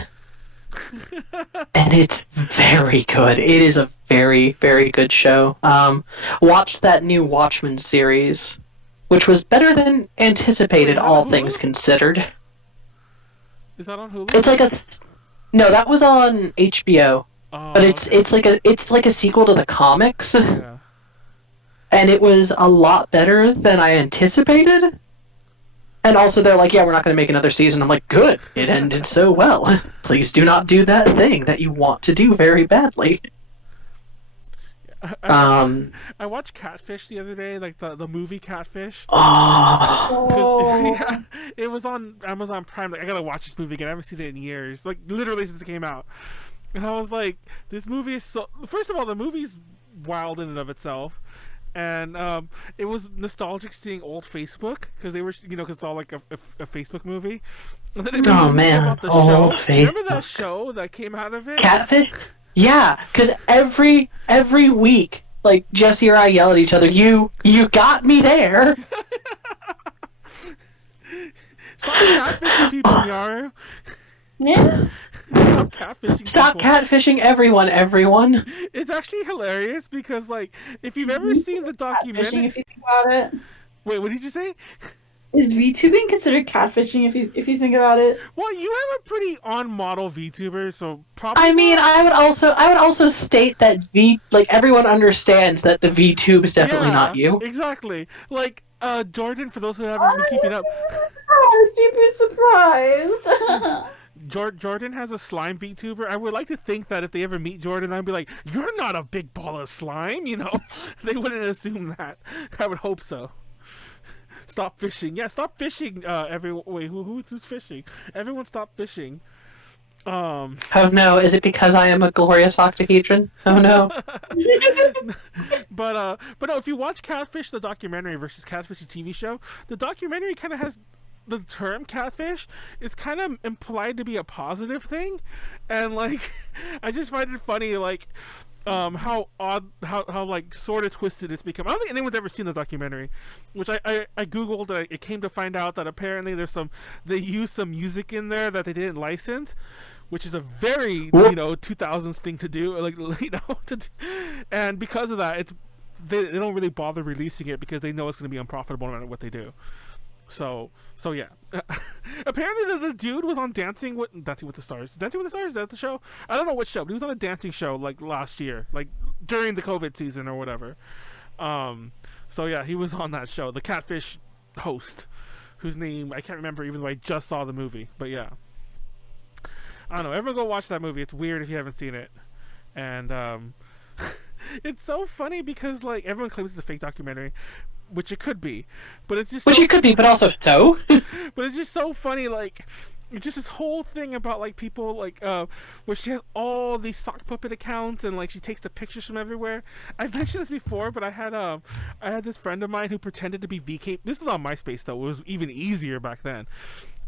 And it's very good. It is a very, very good show. Watched that new Watchmen series, which was better than anticipated, all things considered. Is that on Hulu? It's like no, that was on HBO. But it's like a sequel to the comics. Yeah. And it was a lot better than I anticipated. And also they're like, yeah, we're not going to make another season. I'm like, good. It ended so well. Please do not do that thing that you want to do very badly. I watched Catfish the other day, like the movie Catfish. Oh. Yeah, it was on Amazon Prime. Like, I gotta watch this movie again. I haven't seen it in years. Like, literally since it came out. And I was like, this movie is so... First of all, the movie's wild in and of itself. And it was nostalgic seeing old Facebook, because they were, because it's all like a Facebook movie. And then Oh man, about the old show. Facebook. Remember that show that came out of it? Catfish? Yeah, because every week, like, Jesse or I yell at each other, you got me there. Stop catfishing people, Nyaru. Yeah. Stop catfishing Stop people. catfishing everyone. It's actually hilarious because, like, if you've ever seen the Catfishing, documentary... if you think about it. Wait, what did you say? Is VTubing considered catfishing if you think about it? Well, you have a pretty on-model VTuber, so probably... I mean, I would also state that everyone understands that the VTube is definitely not you. Exactly. Like, Jordan, for those who haven't been keeping up... You'd be surprised. Jordan has a slime VTuber. I would like to think that if they ever meet Jordan, I'd be like, you're not a big ball of slime, They wouldn't assume that. I would hope so. Stop fishing. Yeah, stop fishing, wait, who's fishing? Everyone stop fishing. Oh no, is it because I am a glorious octahedron? Oh no. But no, if you watch Catfish, the documentary, versus Catfish, the TV show, the documentary kind of has... The term catfish is kind of implied to be a positive thing, and like I just find it funny, like how odd, how like sort of twisted it's become. I don't think anyone's ever seen the documentary, which I googled. It came to find out that apparently they use some music in there that they didn't license, which is a very 2000s thing to do, like and because of that, they don't really bother releasing it because they know it's going to be unprofitable no matter what they do. So yeah. Apparently the dude was on Dancing with the Stars. Dancing with the Stars, is that the show? I don't know which show, but he was on a dancing show like last year, like during the COVID season or whatever. So yeah, he was on that show, the Catfish host, whose name I can't remember even though I just saw the movie. But yeah. I don't know, everyone go watch that movie. It's weird if you haven't seen it. And it's so funny because like everyone claims it's a fake documentary, which it could be, but it's just It could be, but also so. But it's just so funny, like it's just this whole thing about like people like where she has all these sock puppet accounts and like she takes the pictures from everywhere. I've mentioned this before, but I had this friend of mine who pretended to be VK. This is on MySpace though. It was even easier back then.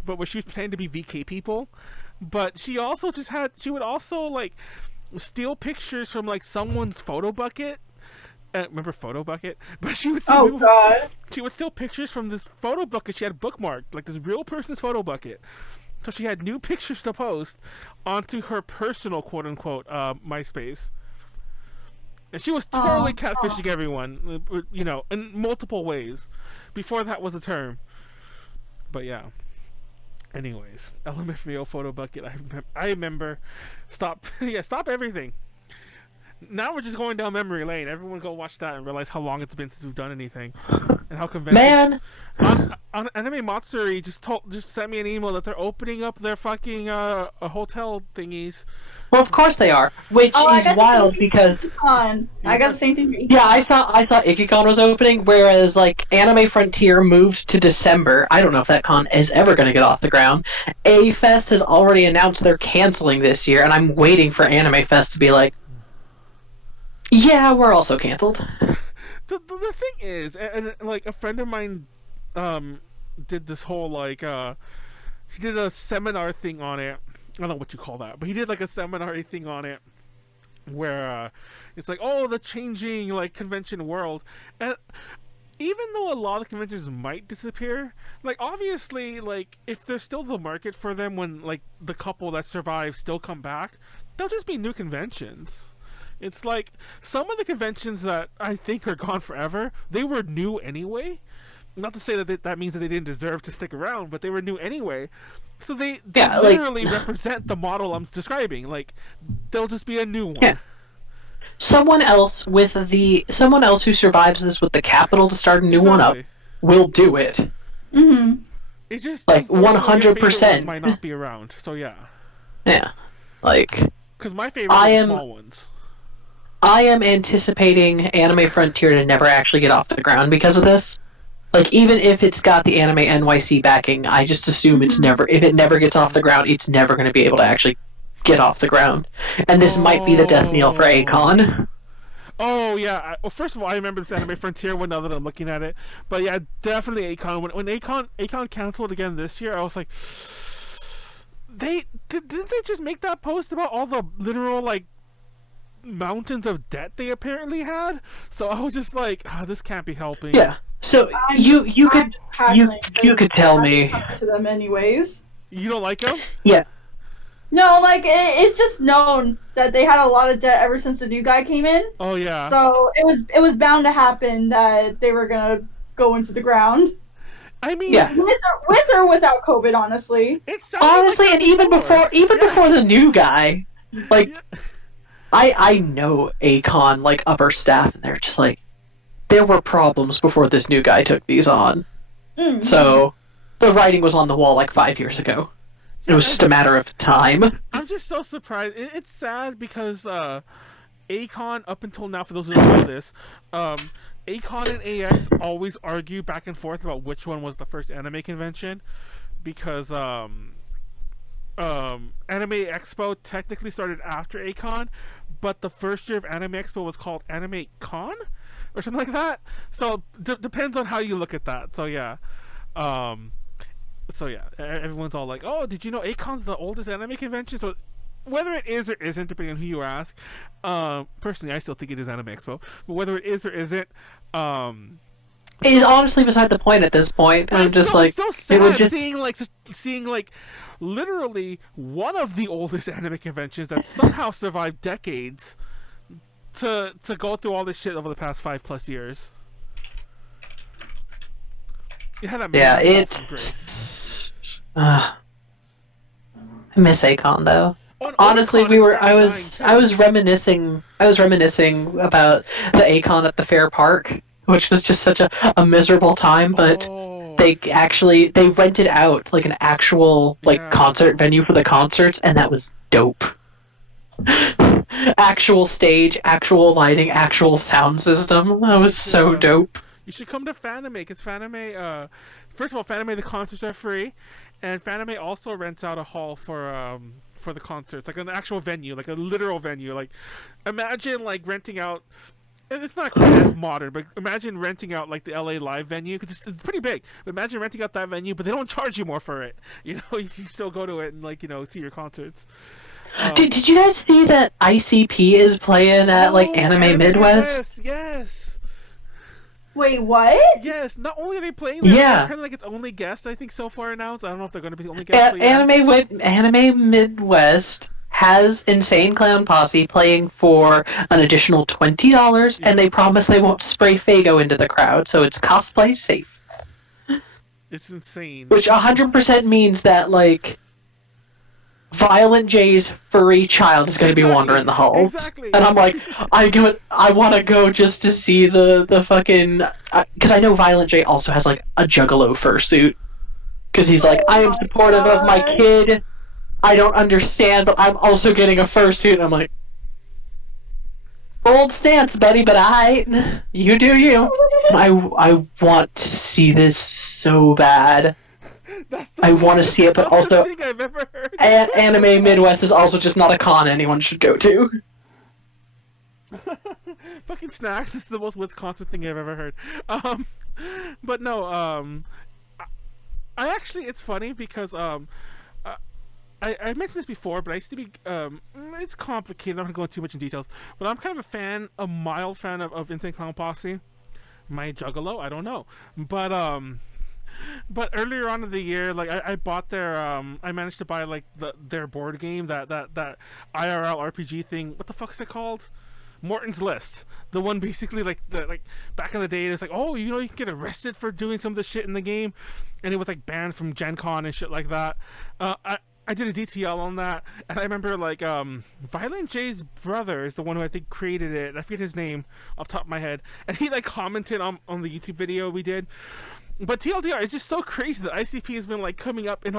But where she was pretending to be VK people, but she would also like steal pictures from like someone's photo bucket. Remember Photo Bucket? But she would steal God. She would steal pictures from this photo bucket she had bookmarked, like this real person's photo bucket. So she had new pictures to post onto her personal quote unquote MySpace. And she was totally catfishing everyone, in multiple ways. Before that was a term. But yeah. Anyways, LMFAO photo bucket. I remember. Stop. Yeah, stop everything. Now we're just going down memory lane. Everyone go watch that and realize how long it's been since we've done anything, and how conventions. Man, on Anime Matsuri just sent me an email that they're opening up their fucking hotel thingies. well, of course they are, which is wild because I got the same thing. yeah, I thought Ikekon was opening, whereas like Anime Frontier moved to December. I don't know if that con is ever going to get off the ground. A-Fest has already announced they're canceling this year, and I'm waiting for Anime Fest to be like, yeah, we're also canceled. The thing is, and like a friend of mine did this whole like he did a seminar thing on it. I don't know what you call that, but he did like a seminar thing on it where it's like, oh, the changing like convention world. And even though a lot of conventions might disappear, like obviously like if there's still the market for them when like the couple that survive still come back, they'll just be new conventions. It's like some of the conventions that I think are gone forever, they were new anyway. Not to say that that means that they didn't deserve to stick around, but they were new anyway. So they literally represent the model I'm describing. Like, they'll just be a new one. Yeah. Someone else who survives this with the capital to start a new one up will do it. Mm-hmm. It's just like 100% might not be around. So yeah. Yeah, like because my favorite are small ones. I am anticipating Anime Frontier to never actually get off the ground because of this. Like, even if it's got the Anime NYC backing, I just assume if it never gets off the ground, it's never going to be able to actually get off the ground. And this might be the death knell for A-Kon. Oh, yeah. Well, first of all, I remember this Anime Frontier one now that I'm looking at it. But yeah, definitely A-Kon. When A-Kon canceled again this year, I was like, didn't they just make that post about all the literal, like, mountains of debt they apparently had? So I was just like, this can't be helping. Yeah. So you could tell me to them anyways. You don't like them? Yeah. No, like it's just known that they had a lot of debt ever since the new guy came in. Oh yeah. So it was bound to happen that they were gonna go into the ground. I mean, yeah. with or without COVID, honestly. Honestly, and even before the new guy, like, yeah. I know A-Kon, like, upper staff, and they're just like, there were problems before this new guy took these on. Mm-hmm. So, the writing was on the wall like 5 years ago. It was just a matter of time. I'm just so surprised. It's sad because A-Kon, up until now, for those who don't know this, A-Kon and AX always argue back and forth about which one was the first anime convention, because Anime Expo technically started after A-Kon, but the first year of Anime Expo was called Anime Con or something like that. So depends on how you look at that. So yeah, everyone's all like, "Oh, did you know A-Kon's the oldest anime convention?" So whether it is or isn't, depending on who you ask, personally, I still think it is Anime Expo. But whether it is or isn't, it is honestly beside the point at this point. I'm just like, it's so sad seeing like literally one of the oldest anime conventions that somehow survived decades to go through all this shit over the past 5+ years. It had I miss A-Kon though. Honestly, I was reminiscing about the A-Kon at the Fair Park, which was just such a miserable time, but they rented out like an actual concert venue for the concerts, and that was dope. Actual stage, actual lighting, actual sound system. That was so dope. You should come to Fanime, because Fanime, first of all, Fanime, the concerts are free, and Fanime also rents out a hall for the concerts, like an actual venue, like a literal venue. Like, imagine like renting out, and it's not quite as modern, but imagine renting out like the LA Live venue, because it's pretty big. But imagine renting out that venue, but they don't charge you more for it. You know, you still go to it and like, you know, see your concerts. Did you guys see that ICP is playing at Anime Midwest? Yes. Wait, what? Yes, not only are they playing there, kind of like it's only guests, I think, so far announced. I don't know if they're going to be the only guests. Anime Midwest has Insane Clown Posse playing for an additional $20, and they promise they won't spray Faygo into the crowd, so it's cosplay safe. It's insane. Which 100% means that, like, Violent J's furry child is going to be wandering the halls. Exactly. And I'm like, I want to go just to see the fucking... Because I know Violent J also has, like, a Juggalo fursuit. Because he's like, I am supportive of my kid. I don't understand, but I'm also getting a fursuit. And I'm like, bold stance, buddy, but you do you. I want to see this so bad. I want to see it, but also thing I've ever heard. Anime Midwest is also just not a con anyone should go to. Fucking snacks. This is the most Wisconsin thing I've ever heard. But no. I actually, it's funny because I mentioned this before, but I used to be it's complicated. I'm not gonna go into too much in details, but I'm kind of a mild fan of Insane Clown Posse. My Juggalo, I don't know, but earlier on in the year, like I bought their I managed to buy like their board game, that IRL RPG thing. What the fuck is it called? Morton's List. The one basically like back in the day, it's like, oh, you know, you can get arrested for doing some of the shit in the game, and it was like banned from Gen Con and shit like that. I did a DTL on that, and I remember like Violent J's brother is the one who I think created it. I forget his name off the top of my head, and he like commented on the YouTube video we did. But TLDR, it's just so crazy that ICP has been like coming up in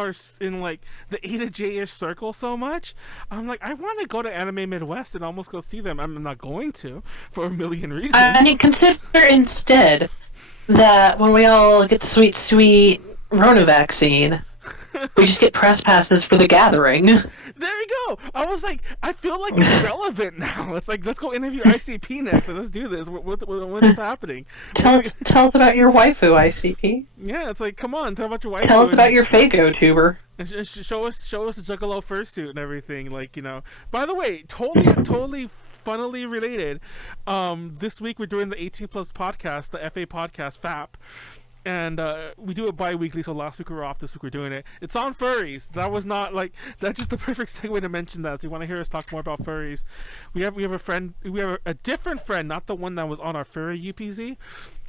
like the A to J-ish circle so much. I'm like, I want to go to Anime Midwest and almost go see them. I'm not going to for a million reasons. I mean, consider instead that when we all get the sweet, sweet Rona vaccine, we just get press passes for the gathering. There you go. I was like, I feel like it's relevant now. It's like, let's go interview ICP next. Let's do this. What is happening? Tell us about your waifu, ICP. Yeah, it's like, come on, tell about your waifu. Tell us about your Fago tuber. And show us the Juggalo fursuit and everything. Like, you know. By the way, totally funnily related. This week we're doing the 18+ podcast, the FA podcast, FAP. And we do it bi-weekly, so last week we were off, this week we're doing it. It's on furries. That was not like, that's just the perfect segue to mention that. So you want to hear us talk more about furries. We have a friend, we have a different friend, not the one that was on our furry UPZ,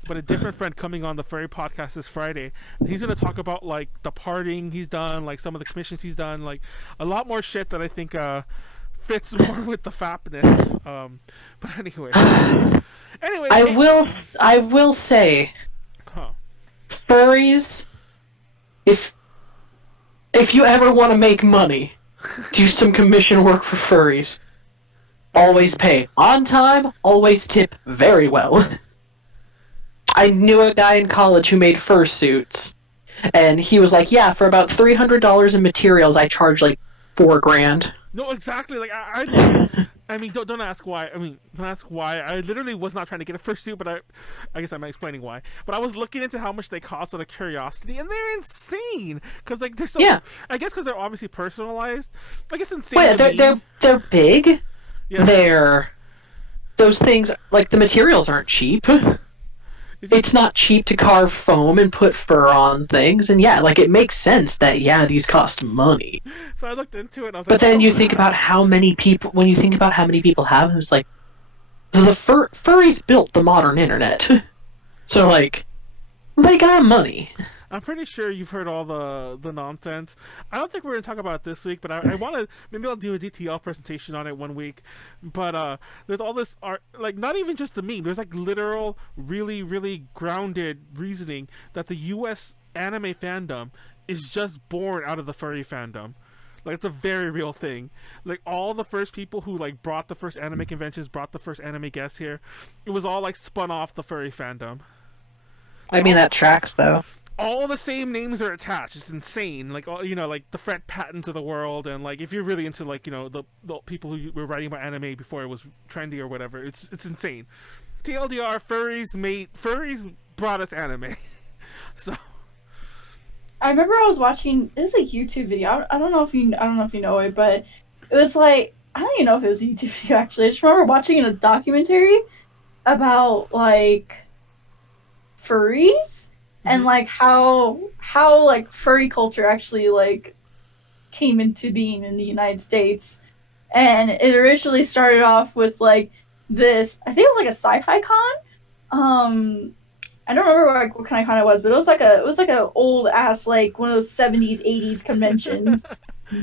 but a different friend coming on the furry podcast this Friday. He's going to talk about like the parting he's done, like some of the commissions he's done, like a lot more shit that I think fits more with the fapness. But anyway. I will say, furries, if you ever want to make money, do some commission work for furries. Always pay on time, always tip very well. I knew a guy in college who made fursuits, and he was like, yeah, for about $300 in materials, I charge like $4,000. No, exactly. Like I mean, don't ask why. I mean, don't ask why. I literally was not trying to get a fursuit, but I guess I'm explaining why. But I was looking into how much they cost out of curiosity, and they're insane. Cause like they're so. Yeah. I guess because they're obviously personalized. I guess insane. Wait, they're big. Yeah. Those things, like the materials aren't cheap. It's not cheap to carve foam and put fur on things, and yeah, like it makes sense that these cost money. So I looked into it, and I was but then you think about how many people. When you think about how many people have, it's like the furries built the modern internet, so like they got money. I'm pretty sure you've heard all the nonsense. I don't think we're going to talk about it this week, but I want to... Maybe I'll do a DTL presentation on it one week. But there's all this art... Like, not even just the meme. There's, like, literal, really, really grounded reasoning that the U.S. anime fandom is just born out of the furry fandom. Like, it's a very real thing. Like, all the first people who, like, brought the first anime conventions, brought the first anime guests here, it was all, like, spun off the furry fandom. I mean, that tracks, though. All the same names are attached. It's insane. Like, all, you know, like the Fred Pattons of the world, and like if you're really into like, you know, the people who were writing about anime before it was trendy or whatever, it's insane. TLDR, furries brought us anime. So I remember I was watching, it was a YouTube video. I don't know if you know it, but it was like, I don't even know if it was a YouTube video actually. I just remember watching a documentary about like furries. And like how like furry culture actually like came into being in the United States, and it originally started off with like this. I think it was like a sci-fi con. I don't remember like what kind of con it was, but it was like a old ass like one of those 70s 80s conventions,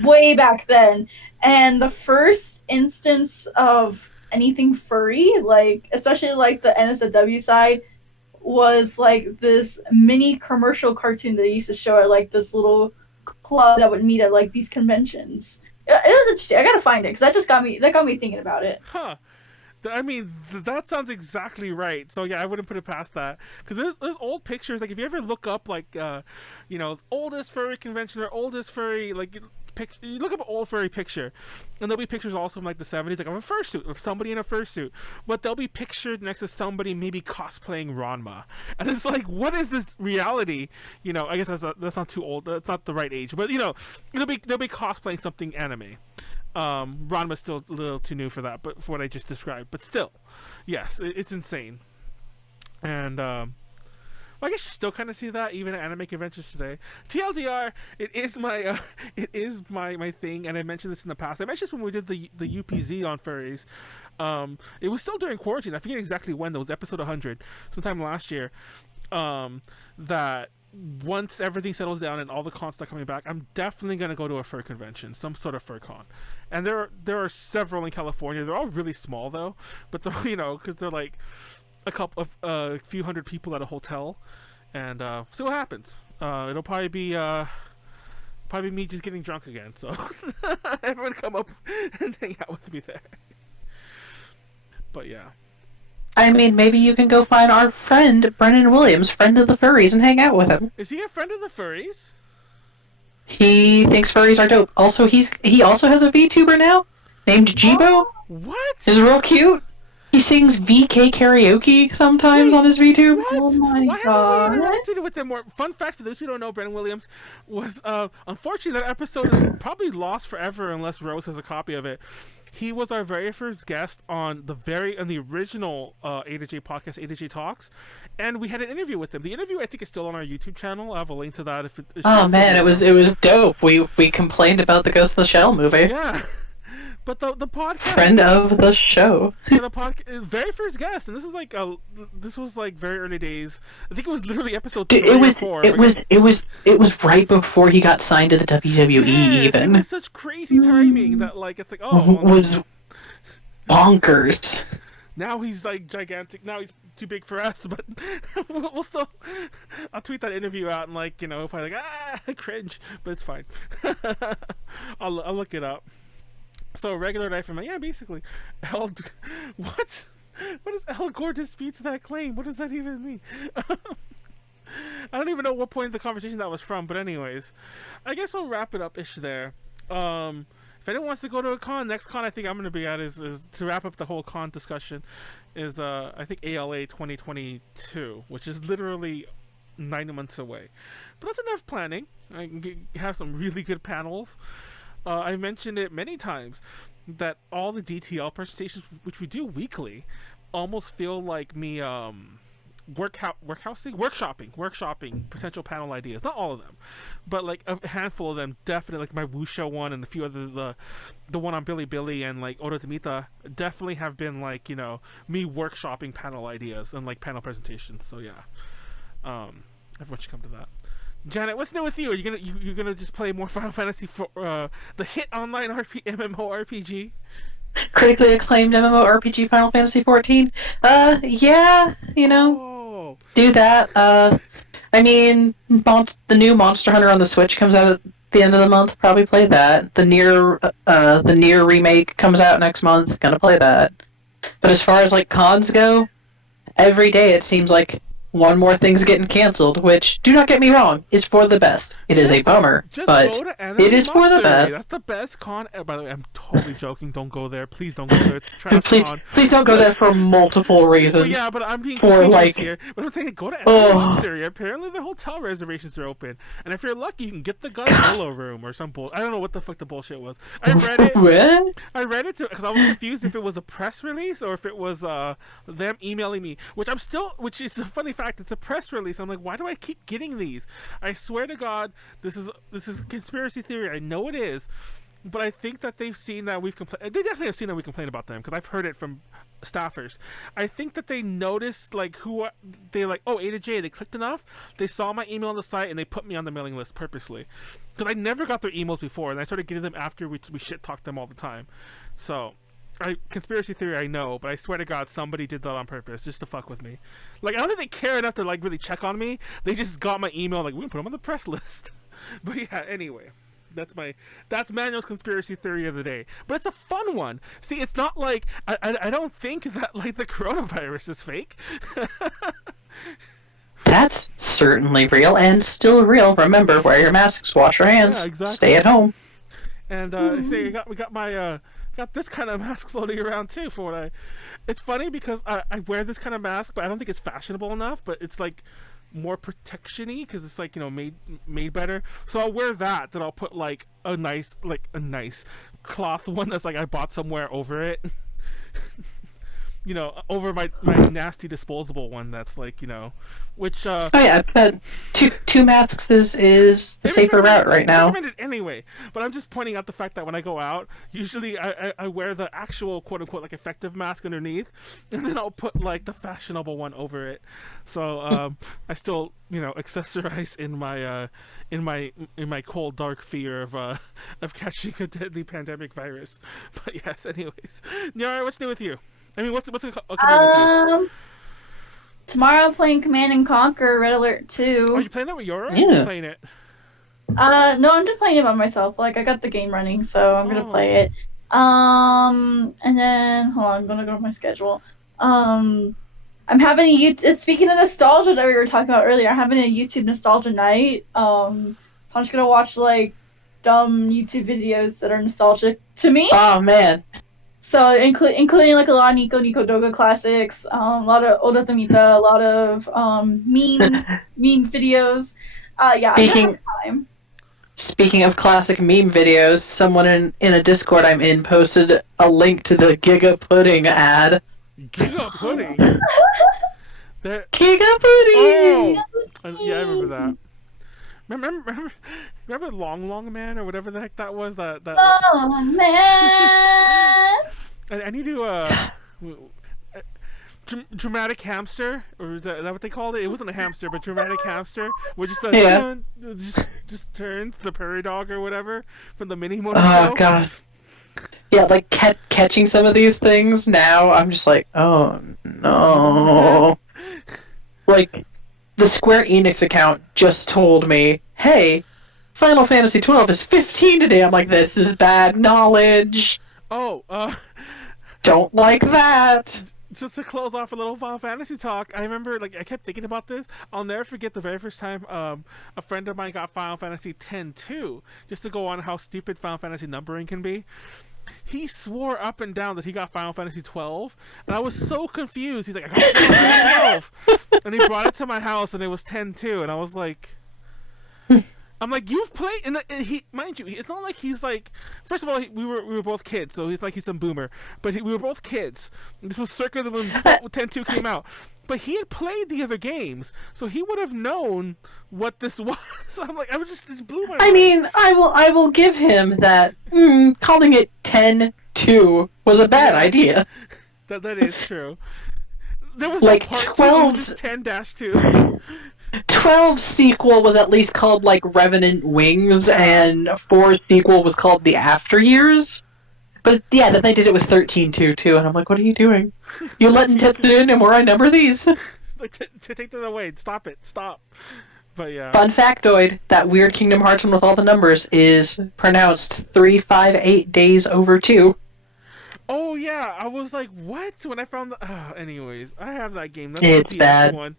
way back then. And the first instance of anything furry, like especially like the NSFW side, was like this mini commercial cartoon that they used to show at like this little club that would meet at like these conventions. It was interesting. I gotta find it because that got me thinking about it. Huh. I mean, that sounds exactly right. So yeah, I wouldn't put it past that. Because there's old pictures. Like if you ever look up like, oldest furry convention or oldest furry like. You look up an old furry picture, and there'll be pictures also from like the 70s, like of a fursuit, of somebody in a fursuit, but they'll be pictured next to somebody maybe cosplaying Ranma, and it's like, what is this reality? I guess that's not too old. That's not the right age, but they'll be cosplaying something anime. Ranma's still a little too new for that, but for what I just described, but still, yes, it's insane, and I guess you still kind of see that even at anime conventions today. TLDR, it is my thing, and I mentioned this in the past. I mentioned this when we did the UPZ on furries. It was still during quarantine. I forget exactly when. That was episode 100, sometime last year. That once everything settles down and all the cons start coming back, I'm definitely gonna go to a fur convention, some sort of fur con. And there are several in California. They're all really small though, but they're because they're like a couple of a few hundred people at a hotel, and see what happens. It'll probably be me just getting drunk again. So everyone come up and hang out with me there. But yeah. I mean, maybe you can go find our friend Brennan Williams, friend of the furries, and hang out with him. Is he a friend of the furries? He thinks furries are dope. Also, he also has a VTuber now, named Jibo. What? Is real cute. He sings VK karaoke sometimes on his VTube. What? Oh my god. Why haven't we interacted with him more? Fun fact for those who don't know, Brennan Williams was, unfortunately, that episode is probably lost forever unless Rose has a copy of it. He was our very first guest on the original A to J podcast, A to J Talks, and we had an interview with him. The interview, I think, is still on our YouTube channel. I have a link to that. Oh man, it was dope. We complained about the Ghost in the Shell movie. Yeah. But the podcast, friend of the show, the podcast, very first guest, and this was like very early days. I think it was literally episode 3 or 4. It was right before he got signed to the WWE. Yes, even it was such crazy timing that like it's like was bonkers. Now he's like gigantic. Now he's too big for us, but we'll still. I'll tweet that interview out and probably like cringe, but it's fine. I'll look it up. So regular life, I'm like, yeah, basically. What? What does El Gore disputes that claim? What does that even mean? I don't even know what point of the conversation that was from, but anyways. I guess we'll wrap it up-ish there. If anyone wants to go to a con, next con I think I'm going to be at is to wrap up the whole con discussion, is I think ALA 2022, which is literally 9 months away. But that's enough planning. I can have some really good panels. I mentioned it many times that all the DTL presentations, which we do weekly, almost feel like me workshopping potential panel ideas. Not all of them, but like a handful of them. Definitely, like my Wuxia one and a few other the one on Billy and like Oda Tamita definitely have been like me workshopping panel ideas and like panel presentations. So yeah, everyone should come to that. Janet, what's new with you? Are you gonna just play more Final Fantasy for the hit online MMORPG? Critically acclaimed MMORPG Final Fantasy 14. Yeah, do that. I mean, the new Monster Hunter on the Switch comes out at the end of the month. Probably play that. The Nier remake comes out next month. Gonna play that. But as far as like cons go, every day it seems like one more thing's getting canceled, which, do not get me wrong, is for the best. It is a bummer, but it is for the best. That's the best con. By the way, I'm totally joking. Don't go there. Please don't go there. It's a trash con. Please don't go there for multiple reasons. Yeah, but I'm being facetious here. But I'm saying go to Anime. Apparently the hotel reservations are open, and if you're lucky, you can get the Godzilla room or some bull. I don't know what the fuck the bullshit was. I read it. What? I read it because I was confused if it was a press release or if it was them emailing me, which is a funny fact. It's a press release. I'm like, why do I keep getting these? I swear to God, this is conspiracy theory. I know it is. but I think that they've seen that we've complained. They definitely have seen that we complain about them because I've heard it from staffers. I think that they noticed like they like, oh, A to J. They clicked enough. They saw my email on the site and they put me on the mailing list purposely because I never got their emails before, and I started getting them after we shit talked them all the time. So. Conspiracy theory, I know, but I swear to God, somebody did that on purpose just to fuck with me. Like, I don't think they care enough to like really check on me. They just got my email, like, we can put them on the press list. But yeah, anyway, that's Manuel's conspiracy theory of the day. But it's a fun one. See, it's not like I don't think that like the coronavirus is fake. That's certainly real and still real. Remember, wear your masks, wash your hands, Yeah, exactly. Stay at home. And see, we got my got this kind of mask floating around too for what it's funny because I wear this kind of mask, but I don't think it's fashionable enough, but it's like more protection-y because it's like, you know, made better. So I'll wear that, then I'll put like a nice cloth one that's like I bought somewhere over it. You know, over my nasty disposable one that's like, you know, which oh yeah, but two masks is the safer route right now. I recommend it anyway, but I'm just pointing out the fact that when I go out, usually I wear the actual quote unquote like effective mask underneath, and then I'll put like the fashionable one over it. So I still, you know, accessorize in my cold dark fear of catching a deadly pandemic virus. But yes, anyways, Nyaru, what's new with you? I mean, what's coming with you? Tomorrow I'm playing Command and Conquer Red Alert 2. Are you playing that with Yoro? Or Yeah. are you playing it? No, I'm just playing it by myself. Like, I got the game running, so I'm gonna play it. And then, hold on, I'm gonna go to my schedule. I'm having speaking of nostalgia that we were talking about earlier, I'm having a YouTube nostalgia night. So I'm just gonna watch, like, dumb YouTube videos that are nostalgic to me. Oh man. So including like a lot of Nico Doga classics, a lot of Oda Tomita, a lot of meme videos. Yeah, I'm gonna have time. Speaking of classic meme videos, someone in a Discord I'm in posted a link to the Giga Pudding ad. Giga Pudding? Giga Pudding! Oh! Yeah, I remember that. Remember Long Man or whatever the heck that was? That Oh man! I need to dramatic hamster, or is that what they called it? It wasn't a hamster, but dramatic hamster, which just turns the prairie dog or whatever from the mini motor show. Oh god. Yeah, like catching some of these things now, I'm just like, oh no. Like, the Square Enix account just told me, hey, Final Fantasy 12 is 15 today. I'm like, this is bad knowledge. Oh, Don't like that. just to close off a little Final Fantasy talk, I remember, like, I kept thinking about this. I'll never forget the very first time a friend of mine got Final Fantasy X-2, just to go on how stupid Final Fantasy numbering can be. He swore up and down that he got Final Fantasy 12, and I was so confused. He's like, I got Final Fantasy 12! And he brought it to my house, and it was X-2, and I was like... I'm like, you've played, and he, mind you, it's not like he's like. First of all, we were both kids, so he's like he's some boomer. But we were both kids. This was circa when 10-2 came out. But he had played the other games, so he would have known what this was. I'm like, it blew my mind. I mean, I will give him that. Calling it 10-2 was a bad idea. That is true. There was like no part 12 2, just 10-2. 12 sequel was at least called like Revenant Wings, and 4 sequel was called The After Years. But yeah, then they did it with 13-2 too, and I'm like, what are you doing? You letting it in, and where I number these? Like, to take that away, stop it, stop. But yeah. Fun factoid: that weird Kingdom Hearts one with all the numbers is pronounced 358 days over 2. Oh yeah, I was like, what? When I found the... anyways, I have that game. That's It's the DS bad. one.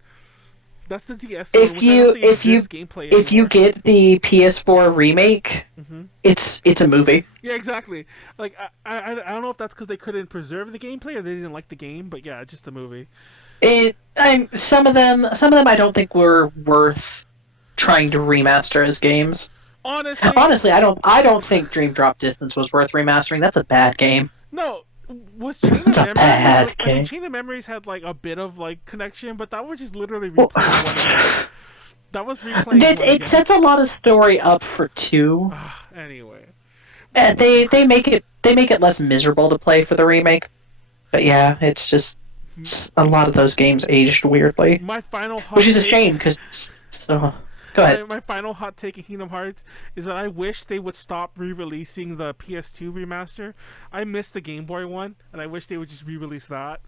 That's the DS one, If you get the PS4 remake, it's a movie. Yeah, exactly. Like I don't know if that's because they couldn't preserve the gameplay or they didn't like the game, but yeah, it's just a movie. Some of them I don't think were worth trying to remaster as games. Honestly, I don't think Dream Drop Distance was worth remastering. That's a bad game. No. Was Chain of Memories? I mean, Chain of Memories had like a bit of like connection, but that was just literally replaying one game. That was replaying. It sets a lot of story up for 2. Anyway, They make it less miserable to play for the remake. But yeah, it's just a lot of those games aged weirdly, My final hot which is a take- shame because. So, go ahead. My final hot take in Kingdom Hearts is that I wish they would stop re-releasing the PS2 remaster. I missed the Game Boy one, and I wish they would just re-release that.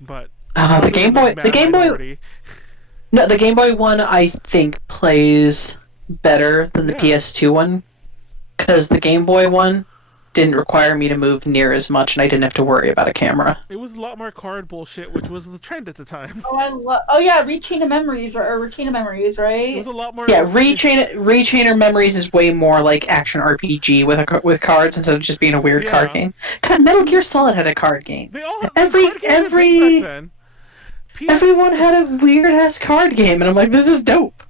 But The Game Boy. No, the Game Boy one I think plays better than the PS2 one, because the Game Boy one didn't require me to move near as much, and I didn't have to worry about a camera. It was a lot more card bullshit, which was the trend at the time. Oh yeah, Rechain of Memories or Rechain of Memories, It right? was a lot more. Yeah, Rechainer Memories is way more like action RPG with cards instead of just being a weird card game. God, Metal Gear Solid had a card game. They all Everyone had a weird ass card game, and I'm like, this is dope.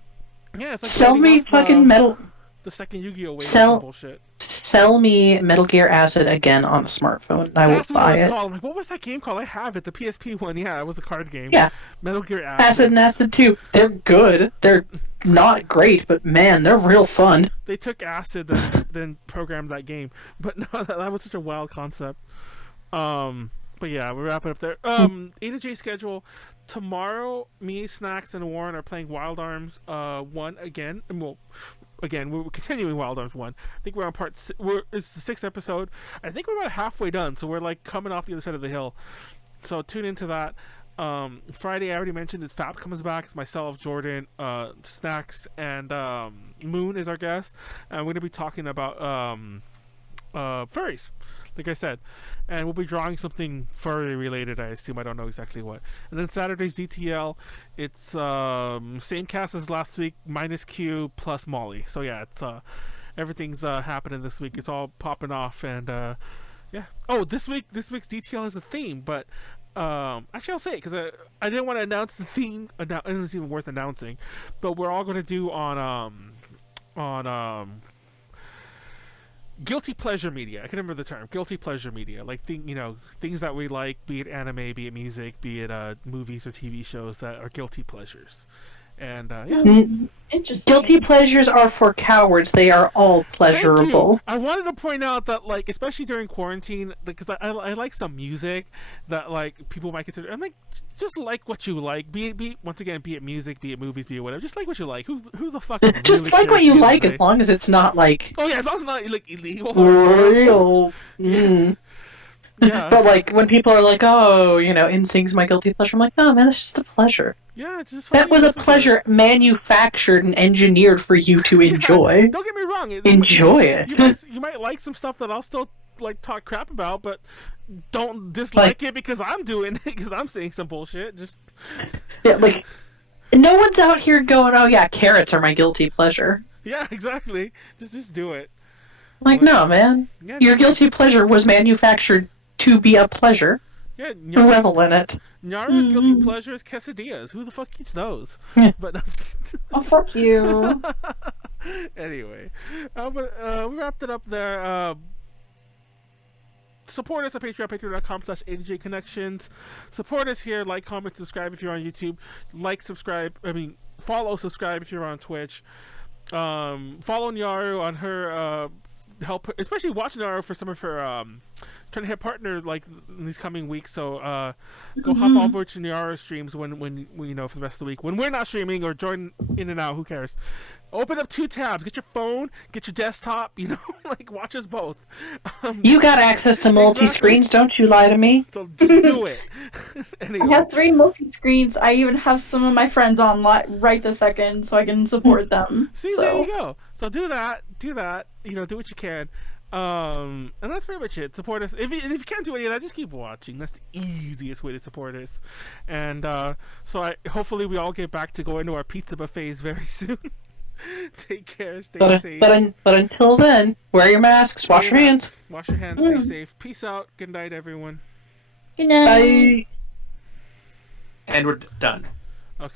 Yeah, it's like Sell me fucking Metal. The second Yu-Gi-Oh! Wave some bullshit. Sell me Metal Gear Acid again on a smartphone, and I will buy it. Called. I'm like, what was that game called? I have it. The PSP one. Yeah, it was a card game. Yeah. Metal Gear Acid. Acid and Acid 2. They're good. They're not great, but man, they're real fun. They took Acid then programmed that game. But no, that was such a wild concept. But yeah, we're wrapping up there. A to J schedule. Tomorrow, me, Snacks, and Warren are playing Wild Arms 1 again. And we're continuing Wild Arms 1. I think we're on it's the 6th episode. I think we're about halfway done, so we're like coming off the other side of the hill. So tune into that. Friday, I already mentioned, it's Fab comes back. It's myself, Jordan, Snacks, and Moon is our guest. And we're going to be talking about furries, like I said. And we'll be drawing something furry related, I assume. I don't know exactly what. And then Saturday's DTL. It's same cast as last week, minus Q plus Molly. So yeah, it's everything's happening this week. It's all popping off, and yeah. Oh, this week's DTL has a theme, but actually I'll say it because I didn't want to announce the theme. It's even worth announcing, but we're all going to do on guilty pleasure media. I can remember the term guilty pleasure media, like things that we like, be it anime, be it music, be it movies or TV shows that are guilty pleasures. And yeah. Interesting. Guilty pleasures are for cowards. They are all pleasurable. I wanted to point out that, like, especially during quarantine, because I like some music that like people might consider. I'm like, just like what you like. Be it once again, be it music, be it movies, be it whatever. Just like what you like. Who the fuck? Just like what you like, as long as it's not like. Oh yeah, as long as it's not like illegal. Real. Yeah. But like when people are like, oh, NSYNC's my guilty pleasure. I'm like, no, man, that's just a pleasure. Yeah, it's just that was a pleasure manufactured and engineered for you to enjoy. Yeah, don't get me wrong. Enjoy it. You might like some stuff that I'll still like talk crap about, but don't dislike it because I'm doing it, because I'm saying some bullshit. Just yeah, like no one's out here going, oh yeah, carrots are my guilty pleasure. Yeah, exactly. Just do it. Like, no, man. Yeah, your guilty pleasure was manufactured to be a pleasure. Yeah, revel in it. Nyaru's guilty pleasure is quesadillas. Who the fuck eats those? Yeah. But oh, fuck you. Anyway, we wrapped it up there. Support us at patreon.com/AJConnections. Support us here. Like, comment, subscribe if you're on YouTube. Follow, subscribe if you're on Twitch. Follow Nyaru on her help, especially watch Nyaru for some of her trying to hit partner like in these coming weeks. So go hop over to Nyaru streams when for the rest of the week when we're not streaming, or join in and out. Who cares? Open up 2 tabs. Get your phone. Get your desktop. Like watch us both. You got access to multi-screens. Don't you lie to me. So just do it. Anyway. I have 3 multi-screens. I even have some of my friends on right this second, so I can support them. See, there you go. So do that. Do what you can. And that's pretty much it. Support us. If you can't do any of that, just keep watching. That's the easiest way to support us. And so hopefully we all get back to going to our pizza buffets very soon. Take care. Stay safe. But until then, wear your masks. Wash your hands. Wash your hands. Stay safe. Peace out. Good night, everyone. Good night. Bye. And we're done. Okay.